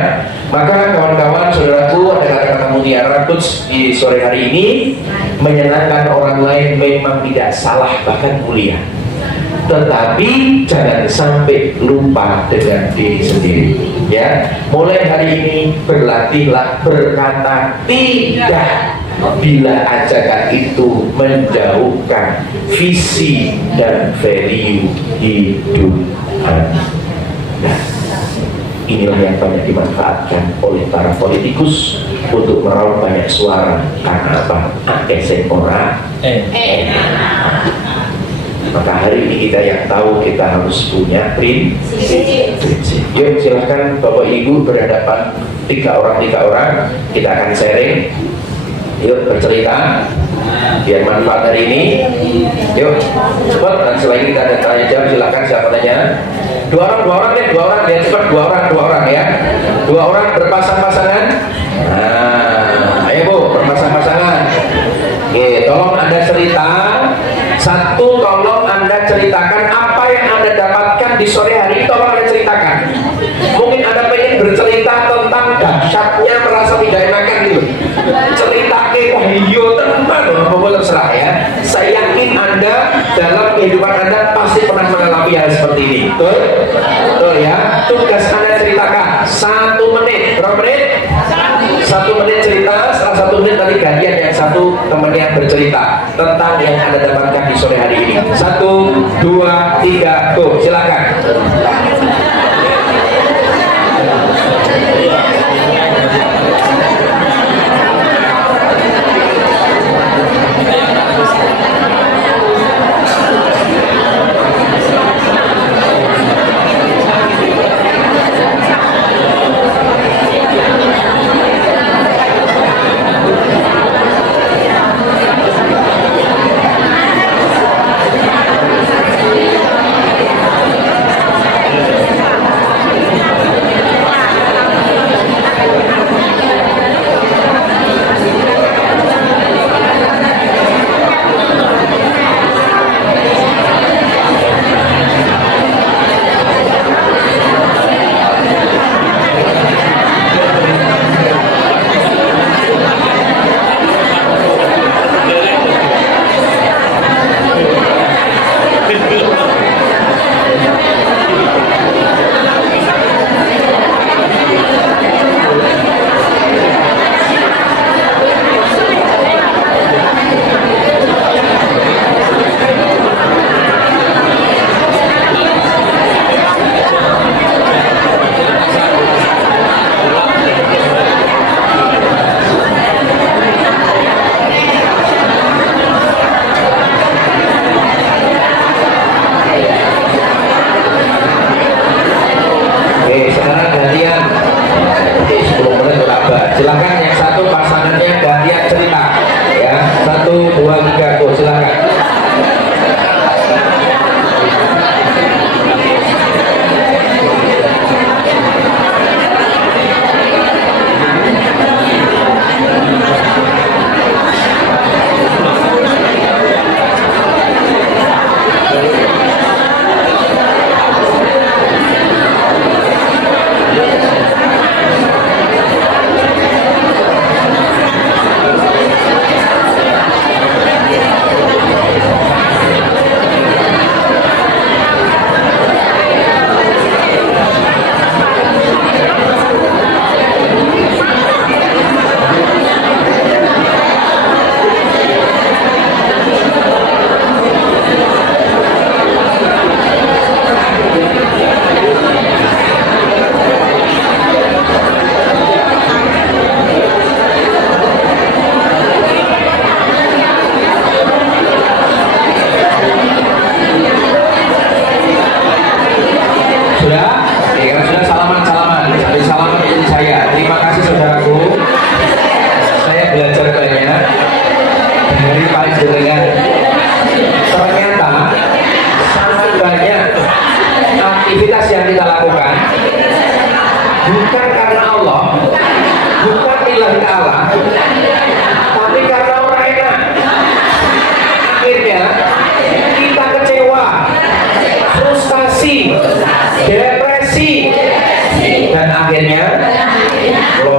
maka kawan-kawan, saudaraku, ada kata-kata mutiara Quds di sore hari ini. Menyenangkan orang lain memang tidak salah, bahkan mulia. Tetapi jangan sampai lupa dengan diri sendiri. Ya, mulai hari ini berlatihlah berkata tidak bila ajakan itu menjauhkan visi dan value hidup Anda. Nah, inilah yang banyak dimanfaatkan oleh para politikus untuk meraup banyak suara. Karena apa? Akeh sing ora maka hari ini kita yang tahu kita harus punya prinsip. Yuk silahkan Bapak Ibu berhadapan 3 orang, kita akan sharing. Yuk bercerita biar manfaat hari ini. Yuk cepat, dan selain kita ada tanya jawab, silahkan siapa tanya. 2 orang ya, cepat 2 orang ya. 2 orang berpasang-pasangan. Nah, ayo Bu, berpasang-pasangan. Oke, tolong Anda cerita. Satu, tolong Anda ceritakan apa yang Anda dapatkan di sore hari ini. Tolong Anda ceritakan. Mungkin Anda pengen bercerita tentang dahsyatnya merasa tidak enakan gitu. Cerita wah iya teman, apa terserah ya. Saya yakin Anda dalam kehidupan Anda pasti pernah mengalami hal seperti ini. Betul? Betul ya. Tugas Anda ceritakan 1 menit. Berapa menit? 1 menit cerita. Setelah 1 menit nanti gantian yang satu temannya bercerita tentang yang Anda dapatkan di sore hari ini. 1, 2, 3, tuh silakan.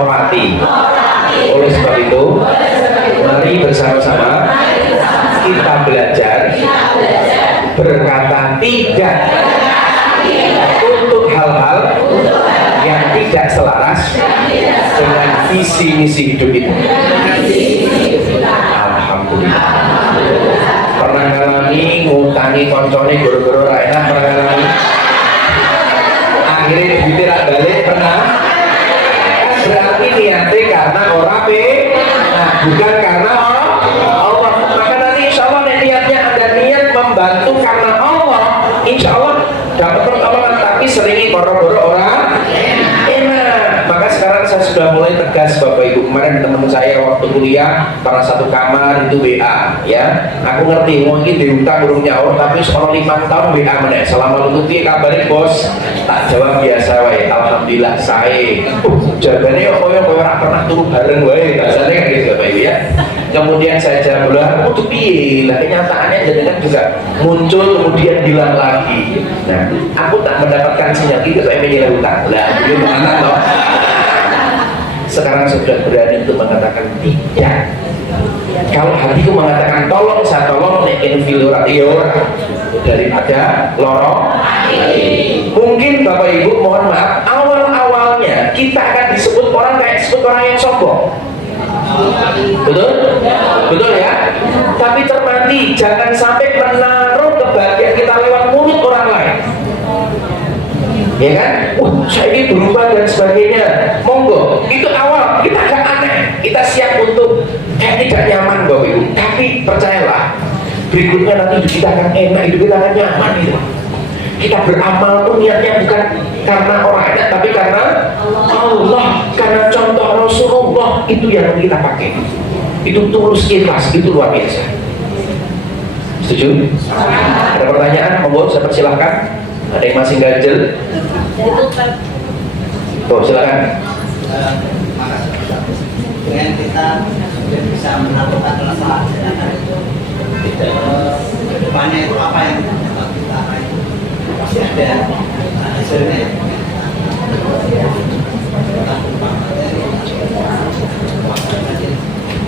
menghormati. Oleh sebab itu, mari bersama-sama kita belajar berkata tidak untuk hal-hal yang tidak selaras dengan visi misi hidup itu. Alhamdulillah. Pernah ngalami ngutangi koncone goro-goro ra enak, pernah ngalami akhirnya duitnya rak balik, pernah? Berarti niatnya karena orang nah bukan karena Allah. Maka nanti insya Allah niatnya ada niat membantu karena Allah, insya Allah dapat pertolongan. Tapi seringi goro-goro orang enak. Maka sekarang saya sudah mulai tegas Bapak Ibu. Kemarin teman saya waktu kuliah para satu kamar itu WA ya. Aku ngerti mungkin diutang burung nyaur, tapi seorang 5 tahun WA meneh. Assalamualaikum kabarin bos. Tak jawab biasa wae. Alhamdulillah saya. Jawabannya koyo ora pernah turu bareng wae. Biasanya kan gitu Bapak Ibu ya. Kemudian saya jawab lah, untuk piye lah, kenyataannya jadi kan juga muncul kemudian bilang lagi. Nah, aku tak mendapatkan sinyal itu saya menilai utang. Lah, itu mana loh? Sekarang sudah berani untuk mengatakan tidak. Kalau hatiku mengatakan tolong, saya tolong nekin filura daripada lorong. Mungkin Bapak Ibu mohon maaf, awal-awalnya kita akan disebut orang kayak disebut orang yang sombong. Betul? Betul ya? Tapi termati jangan sampai menaruh kebahagiaan kita lewat mulut orang lain. Ya kan? Saya ini berubah dan sebagainya. Monggo, itu awal kita agak aneh. Kita siap untuk tidak nyaman Bapak Ibu. Tapi percayalah, berikutnya nanti hidup kita akan enak, hidup kita akan nyaman gitu. Kita beramal pun niatnya bukan karena orang enak, tapi karena Allah, karena contoh Rasulullah. Itu yang kita pakai. Itu tulus ikhlas, itu luar biasa. Setuju? Ada pertanyaan? Monggo, saya persilahkan. Ada yang masih ganjel? Oh, silakan. Dengan kita bisa melakukan kesalahan depannya itu apa yang kita pasti ada hasilnya.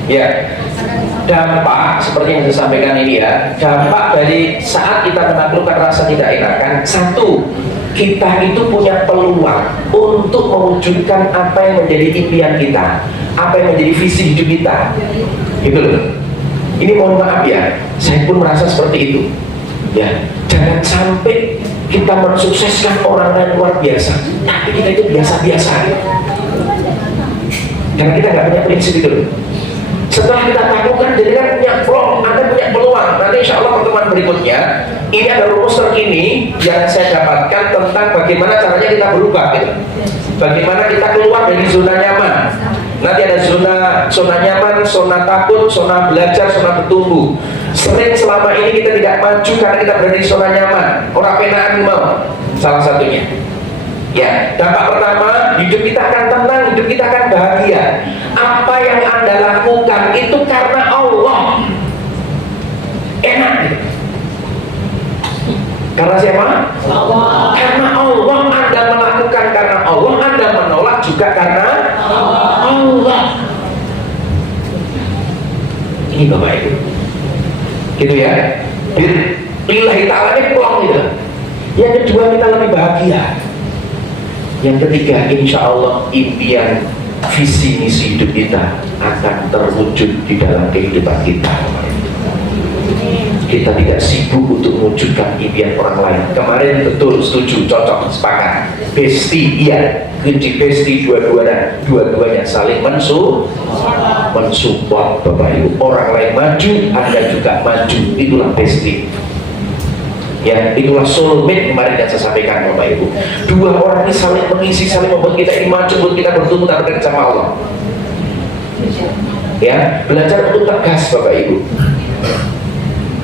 Ya, dampak seperti yang saya sampaikan ini ya, dampak dari saat kita menaklukkan rasa tidak enakan. Satu, kita itu punya peluang untuk mewujudkan apa yang menjadi impian kita, apa yang menjadi visi hidup kita, gitu loh. Ini mohon maaf ya, saya pun merasa seperti itu. Ya, jangan sampai kita mensukseskan orang lain luar biasa, tapi kita itu biasa-biasa. Karena kita nggak punya prinsip itu loh. Setelah kita taklukkan, jadi kan punya peluang, Anda punya peluang. Nanti insya Allah pertemuan berikutnya, ini ada rumus terkini yang saya dapatkan tentang bagaimana caranya kita berubah gitu. Bagaimana kita keluar dari zona nyaman. Nanti ada zona nyaman, zona takut, zona belajar, zona bertumbuh. Sering selama ini kita tidak maju karena kita berada di zona nyaman. Orang penaan mau, salah satunya. Ya, dampak pertama, hidup kita akan tenang, hidup kita akan bahagia. Apa yang Anda lakukan itu karena Allah. Enak gitu. Karena siapa? Allah. Karena Allah. Anda melakukan karena Allah, Anda menolak juga karena Allah. Ini Bapak Ibu. Gitu ya. Lillahi ta'ala ini pulang gitu. Yang kedua, kita lebih bahagia. Yang ketiga, insya Allah impian visi misi hidup kita akan terwujud di dalam kehidupan kita. Kita tidak sibuk untuk mewujudkan impian orang lain. Kemarin betul, setuju, cocok, sepakat. Bestie, iya, kunci bestie dua-duanya saling mensupport Bapak Ibu. Orang lain maju, Anda juga maju. Itulah bestie. Ya, itulah soulmate kemarin yang saya sampaikan Bapak Ibu. Dua orang ini saling mengisi, saling membuat kita ini maju, buat kita bertumbuh dan dekat sama Allah. Ya, belajar untuk tegas Bapak Ibu.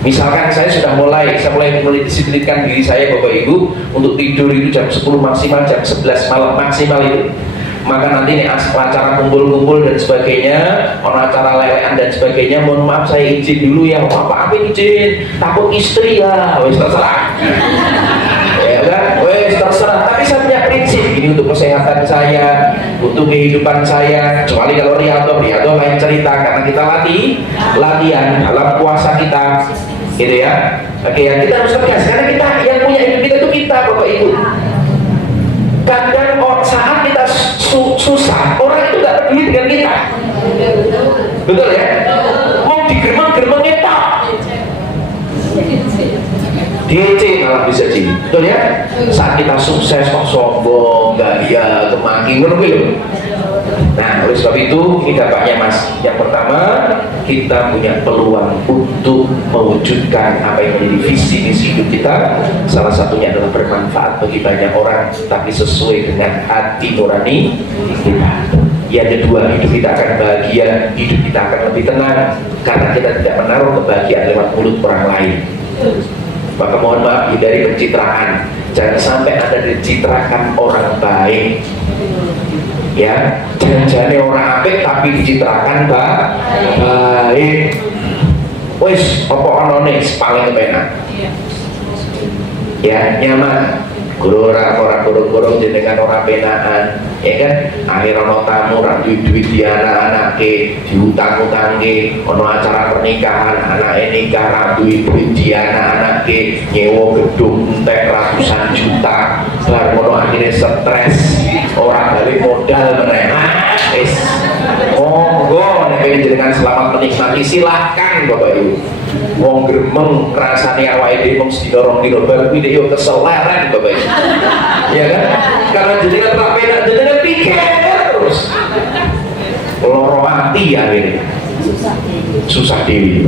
Misalkan saya mulai mendisiplinkan diri saya Bapak Ibu untuk tidur itu jam 10 maksimal, jam 11 malam maksimal itu. Maka nanti ini acara kumpul-kumpul dan sebagainya, acara lelean dan sebagainya, mohon maaf saya izin dulu ya. Apa izin? Takut istri ya, wes terserah. Ya kan, wes terserah. Tapi saya punya punya prinsip ini untuk kesehatan saya, untuk kehidupan saya. Kecuali kalau Riyadhah lain cerita, karena kita latihan dalam puasa kita, gitu ya. Oke, ya kita harus tegas karena kita yang punya hidup kita itu kita, Bapak Ibu. Kadang saat kita susah, orang itu nggak peduli dengan kita. Betul ya? Mau digeremeng-geremengnya tak. DC malah bisa sih, betul ya? Saat kita sukses kok sombong, gaya, kemaki, ngono loh. Nah, oleh sebab itu ini dampaknya Mas. Yang pertama, kita punya peluang untuk mewujudkan apa yang menjadi visi misi hidup kita. Salah satunya adalah bermanfaat bagi banyak orang, tapi sesuai dengan hati nurani kita. Yang kedua, hidup kita akan bahagia, hidup kita akan lebih tenang karena kita tidak menaruh kebahagiaan lewat mulut orang lain. Maka mohon maaf, hindari pencitraan. Jangan sampai Anda dicitrakan orang baik, ya. Jangan orang apik tapi dicitrakan baik. Wis apa anone paling kepenak, ya, nyaman. Ora guru jenengan ora penaan, ya kan? Akhir ana tamu ra duit di anak-anake, diutang-utangke, ana acara pernikahan, anake nikah ra duit di anak-anake, nyewa gedung entek ratusan juta, bar ngono akhirnya stres, ora balik modal meneh. Wis monggo nek jenengan selamat menikmati silahkan Bapak Ibu. Wong gremeng rasane awake dhewe mung sedina rong dina bar kuwi yo keseleran Bapak Ibu. Ya kan? Karena jenengan tak penak jenengan pikir terus. Loro ati akhirnya. Susah dewi.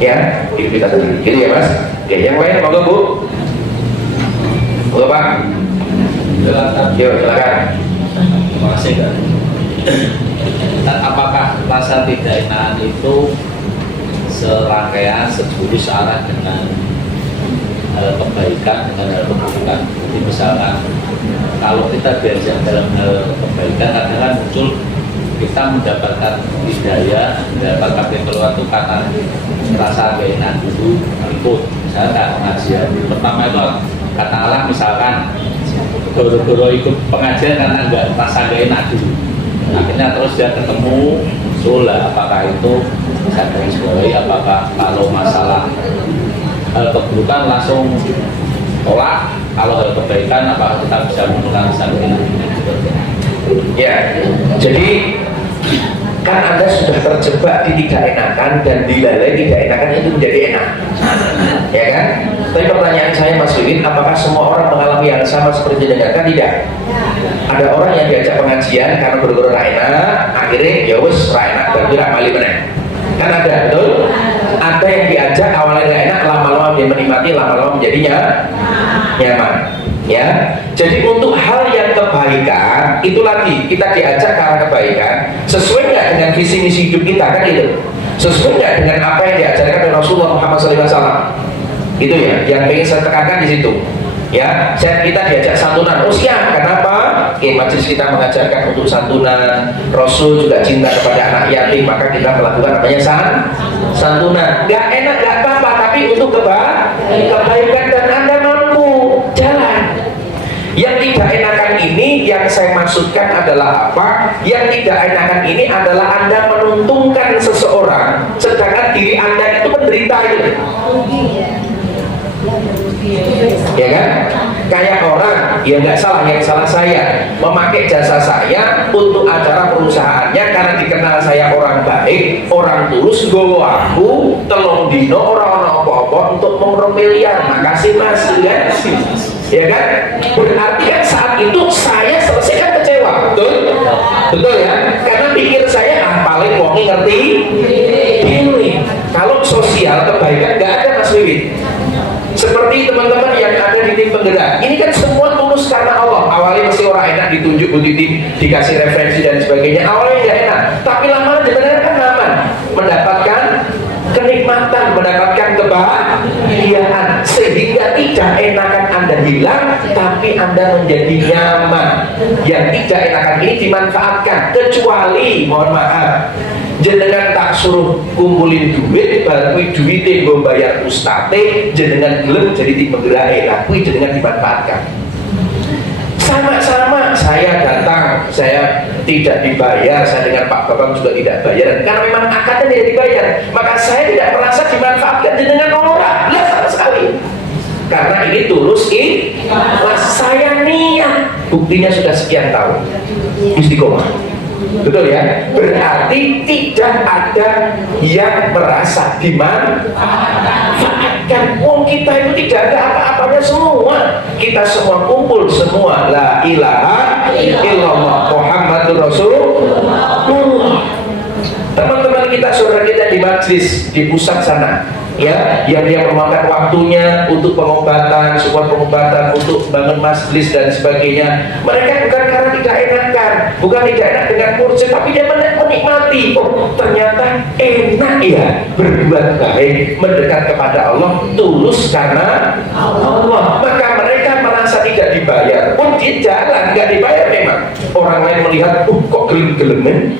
Ya, itu kita sendiri. Gitu ya Mas. Oke, yang lain monggo Bu. Monggo Pak. Yuk, silakan. Terima kasih Kak. Apakah rasa tidak enakan itu serangkaian sebulus searah dengan kebaikan dengan hal keburukan? Jadi misalkan kalau kita diajak dalam hal kebaikan, kadang-kadang muncul kita mendapatkan hidayah, mendapatkan keluar itu karena rasa gak enak dulu ikut. Misalkan pengajian pertama itu kata Allah, misalkan goro-goro ikut pengajian karena nggak rasa gak enak dulu, akhirnya terus dia ketemu soal apakah itu saya garis bawahi, apakah kalau masalah hal keburukan langsung tolak, kalau hal kebaikan apakah kita bisa menggunakan sambil ya. Jadi kan Anda sudah terjebak di tidak enakan dan dilalai tidak enakan itu menjadi enak, ya kan? Tapi pertanyaan saya Mas Wiwin, apakah semua orang mengalami yang sama seperti jenengan? Kan tidak. Ada orang yang diajak pengajian karena berguru enak, akhirnya ya wes enak berarti mali meneh. Kan ada, betul? Ada yang diajak awalnya gak enak, lama-lama dia menikmati, lama-lama menjadinya nyaman. Ya, jadi untuk hal yang kebaikan itu lagi kita diajak ke arah kebaikan, sesuai nggak dengan visi misi hidup kita, kan itu? Sesuai nggak dengan apa yang diajarkan oleh Rasulullah Muhammad SAW? Itu ya, yang ingin saya tekankan di situ. Ya, kita diajak santunan. Oh siap, kenapa? Oke, majelis kita mengajarkan untuk santunan. Rasul juga cinta kepada anak yatim, maka kita melakukan namanya santunan. Gak enak, gak apa-apa, tapi untuk kebaikan dan Anda mampu jalan. Yang tidak enakan ini yang saya maksudkan adalah apa? Yang tidak enakan ini adalah Anda menuntungkan seseorang, sedangkan diri Anda itu menderita gitu. Ya kan? Kayak orang, ya nggak salah, yang salah saya memakai jasa saya untuk acara perusahaannya karena dikenal saya orang baik, orang tulus, gowo aku telung dino orang apa-apa untuk mengurung miliar. Makasih Mas, ya. Ya kan? Berarti kan saat itu saya selesaikan kecewa, betul? Betul ya? Karena pikir saya paling wongi ngerti ini. Kalau sosial kebaikan nggak ada Mas Wiwin. Seperti teman-teman yang ada di tim penggerak, ini kan semua tulus karena Allah. Awalnya mesti orang enak ditunjuk Bu Titi, dikasih referensi dan sebagainya. Awalnya nggak enak, tapi lama-lama sebenarnya kan aman, mendapatkan kenikmatan, mendapatkan kebahagiaan, sehingga tidak enakan Anda hilang, tapi Anda menjadi nyaman. Yang tidak enakan ini dimanfaatkan, kecuali mohon maaf, jenengan tak suruh kumpulin duit, baru duitnya gue bayar ustate, jenengan gelem jadi tim penggerak, lah, jenengan dimanfaatkan. Sama saya datang, saya tidak dibayar, saya dengan Pak Bambang juga tidak bayar, karena memang akadnya tidak dibayar, maka saya tidak merasa dimanfaatkan dengan orang, ya sama sekali. Karena ini tulus ikhlas, saya niat, buktinya sudah sekian tahun istiqomah. Betul ya? Berarti tidak ada yang merasa dimanfaatkan. Wong kita itu tidak ada apa-apanya semua. Kita semua kumpul semua la ilaha illallah Muhammadur Rasulullah. Teman-teman kita, saudara kita di majlis di pusat sana, ya, yang dia memakan waktunya untuk pengobatan, sebuah pengobatan, untuk bangun majlis dan sebagainya. Mereka bukan karena tidak enakan, bukan tidak enak dengan kursi, tapi dia menikmati. Oh, ternyata enak ya berbuat baik, mendekat kepada Allah, tulus karena Allah. Maka mereka merasa tidak dibayar pun di jalan nggak dibayar memang. Orang lain melihat, kok gelem-gelemen,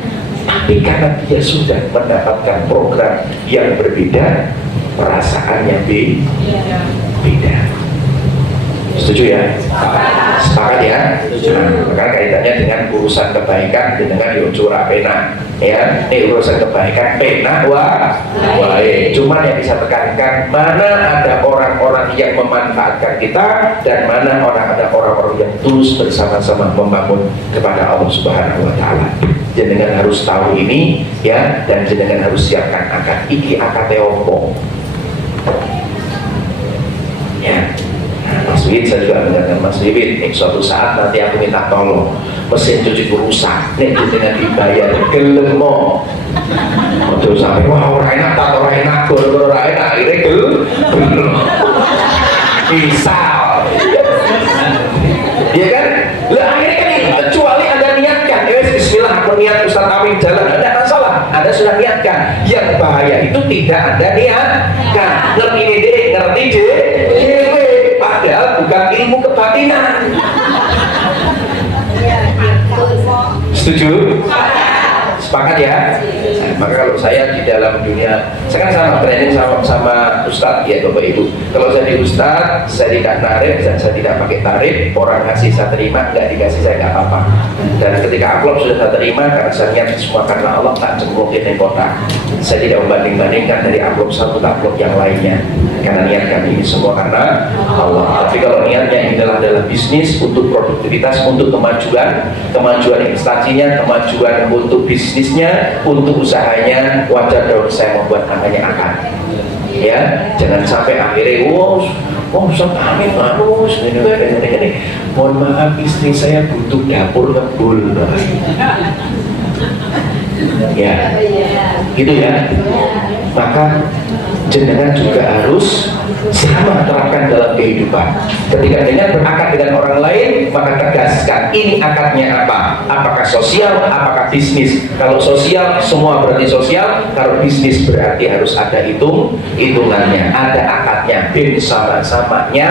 tapi karena dia sudah mendapatkan program yang berbeda, perasaannya beda. Setuju ya? Sepakat ya? Maka kaitannya dengan urusan kebaikan dengan curah pena, ya. Ini urusan kebaikan pena wae. Cuman yang bisa tekankan, mana ada orang-orang yang memanfaatkan kita dan mana ada orang-orang yang tulus bersama-sama membangun kepada Allah Subhanahu wa taala. Jenengan harus tahu ini, ya, dan jenengan harus siapkan akad. Iki akad opo, ya. Mas Wid, saya juga mendengarkan Mas Wid, suatu saat nanti aku minta tolong mesin cuci rusak, nih jenengan dibayar gelem mo. Waduh, sampai wah orang enak tak orang enak, orang enak, akhirnya gelem bisa, ya kan? Lah akhirnya kan kecuali Anda niatkan, bismillah aku niat Ustaz Amin jalan, ada masalah, Anda sudah niatkan. Yang bahaya itu tidak Anda niatkan, ngerti deh, padahal bukan ilmu kebatinan. Setuju? Sepakat ya? Nah, maka kalau saya di dalam dunia, saya kan sama training sama Ustadz ya Bapak Ibu. Kalau saya di Ustadz, saya tidak narik dan saya tidak pakai tarif. Orang ngasih saya terima, nggak dikasih saya nggak apa-apa. Dan ketika amplop sudah saya terima, karena saya niat semua karena Allah, tak cemplungin di kotak. Saya tidak membanding-bandingkan dari amplop satu ke amplop yang lainnya, karena niat kami ini semua karena Allah. Tapi kalau niatnya ini adalah bisnis, untuk produktivitas, untuk kemajuan instansinya, kemajuan untuk bisnisnya, untuk usahanya, wajar dong saya membuat namanya akad. Ya, jangan sampai akhirnya Ustaz Amin manus ini. Mohon maaf, istri saya butuh dapur ngebul. Ya, gitu ya. Maka jenengan juga harus sama terapkan dalam kehidupan. Ketika dengan berakad dengan orang lain, maka tegaskan ini akadnya apa? Apakah sosial, apakah bisnis? Kalau sosial, semua berarti sosial. Kalau bisnis berarti harus ada hitungannya, ada akadnya, bin sama-samanya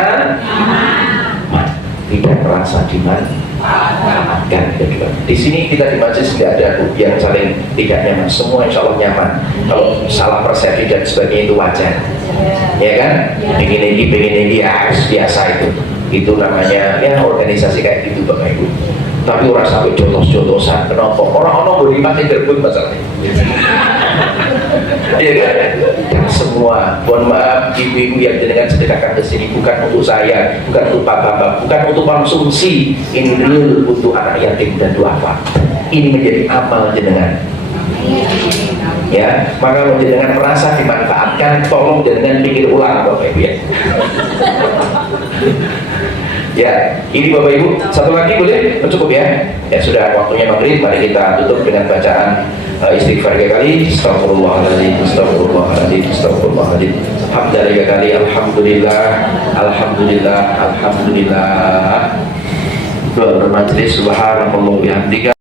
tidak merasa dimanfaatkan. Di sini kita di majelis tidak ada yang saling tidak nyaman, semua insya Allah nyaman. Kalau salah persepsi dan sebagainya itu wajar, ya kan? Pengen ini ya biasa itu namanya ya organisasi kayak gitu Bapak Ibu. Tapi orang sampai jotos-jotosan, kenapa? Orang-orang beriman tidak pun masalahnya. Iya kan? Dan semua, mohon maaf ibu-ibu yang jenengan sedekahkan ke sini bukan untuk saya, bukan untuk Pak Bambang, bukan untuk konsumsi. Ini real untuk anak yatim dan duafa. Ini menjadi amal jenengan. Ya, maka kalau jenengan merasa dimanfaatkan, tolong jenengan pikir ulang Bapak Ibu ya. Ya, ini Bapak Ibu, satu lagi boleh? Cukup ya? Ya sudah, waktunya maghrib, mari kita tutup dengan bacaan istighfar 3 kali. Astagfirullahaladzim, astagfirullahaladzim, astagfirullahaladzim. Hamdan 3 kali, alhamdulillah, alhamdulillah, alhamdulillah. Bermajlis subhanallah bihamdika